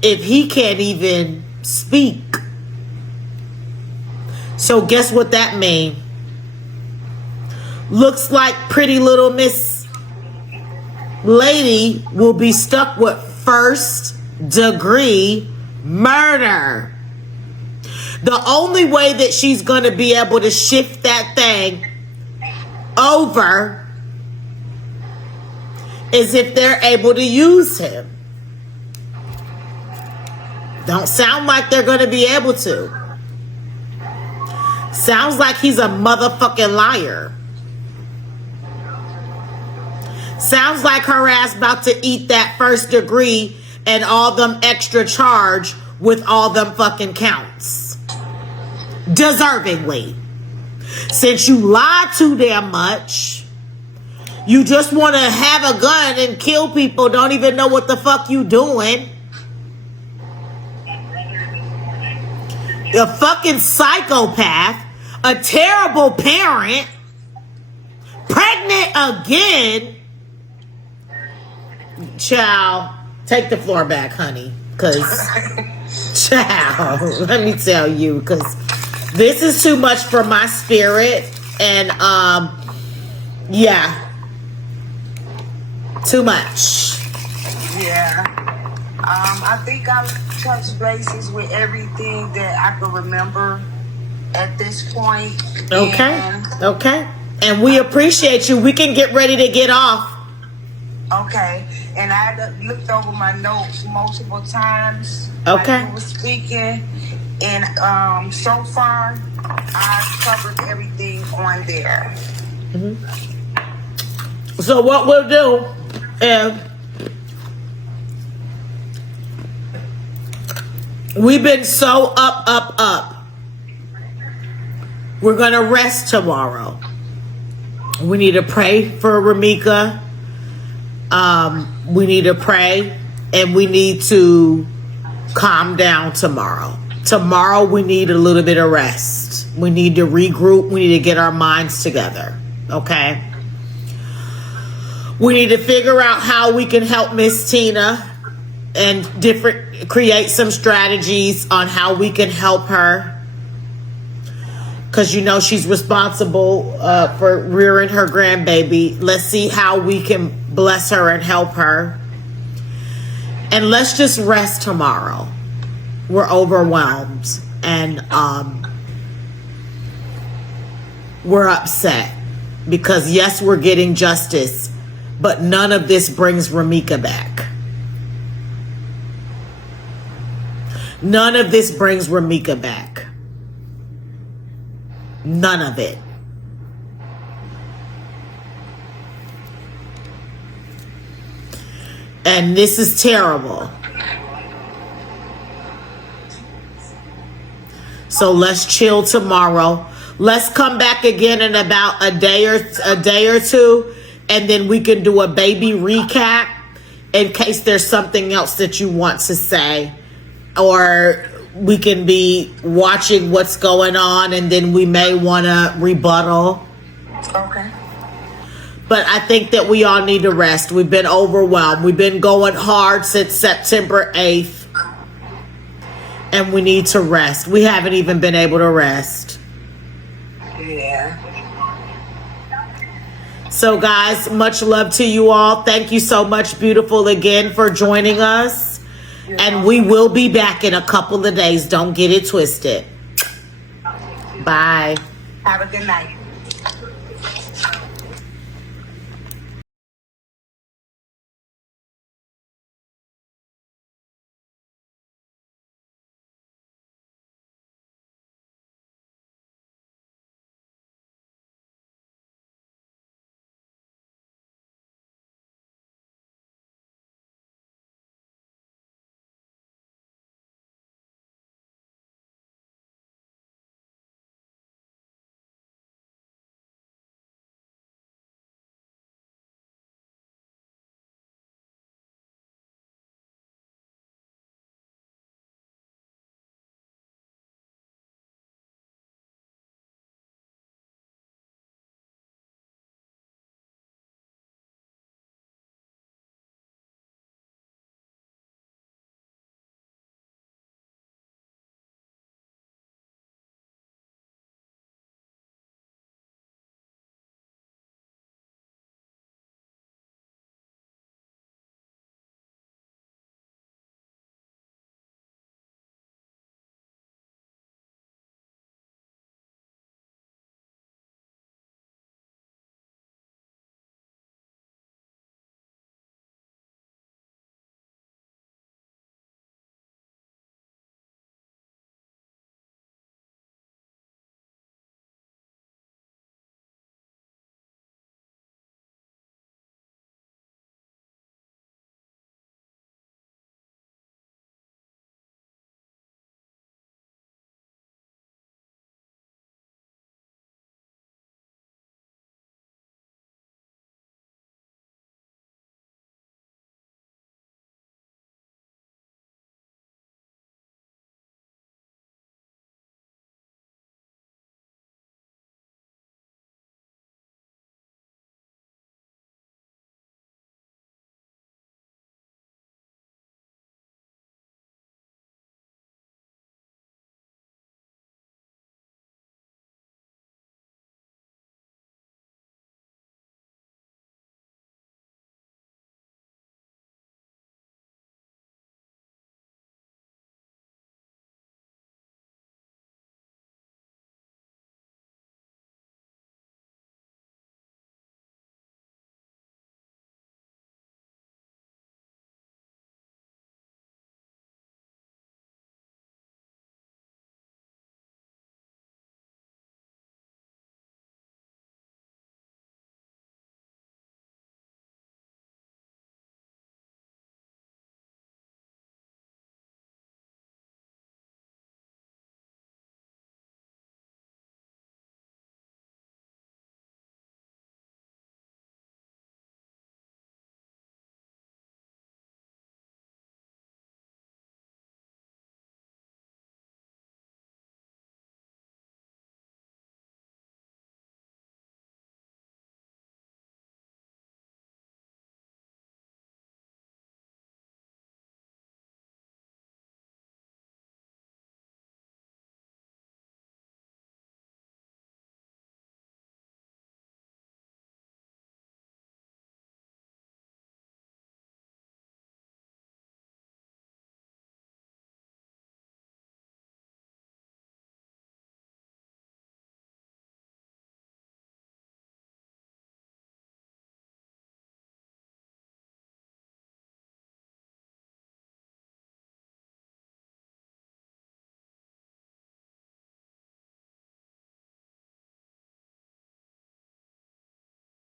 if he can't even speak? So guess what that means? Looks like pretty little Miss Lady will be stuck with first degree murder. The only way that she's gonna be able to shift that thing over is if they're able to use him. Don't sound like they're going to be able to. Sounds like he's a motherfucking liar. Sounds like her ass about to eat that first degree and all them extra charge with all them fucking counts. Deservingly. Since you lie too damn much, you just want to have a gun and kill people, don't even know what the fuck you doing. A fucking psychopath, a terrible parent, pregnant again. Child, take the floor back, honey, because child, let me tell you, because this is too much for my spirit, and yeah, too much. Yeah, I think I've touched bases with everything that I can remember at this point. Okay, okay, and we appreciate you. We can get ready to get off. Okay, and I had looked over my notes multiple times. Okay, like you were speaking. And so far, I've covered everything on there. Mm-hmm. So what we'll do is we've been so up. We're going to rest tomorrow. We need to pray for Romica. We need to pray, and we need to calm down tomorrow. Tomorrow, we need a little bit of rest. We need to regroup. We need to get our minds together. Okay? We need to figure out how we can help Miss Tina and create some strategies on how we can help her. Because you know she's responsible for rearing her grandbaby. Let's see how we can bless her and help her. And let's just rest tomorrow. We're overwhelmed and we're upset because yes, we're getting justice, but none of this brings Romica back. None of this brings Romica back. None of it. And this is terrible. So let's chill tomorrow. Let's come back again in about a day or two, and then we can do a baby recap in case there's something else that you want to say, or we can be watching what's going on, and then we may want to rebuttal. Okay. But I think that we all need to rest. We've been overwhelmed. We've been going hard since September 8th. And we need to rest. We haven't even been able to rest. Yeah. So guys, much love to you all. Thank you so much, beautiful, again for joining us. And we will be back in a couple of days. Don't get it twisted. Bye. Have a good night.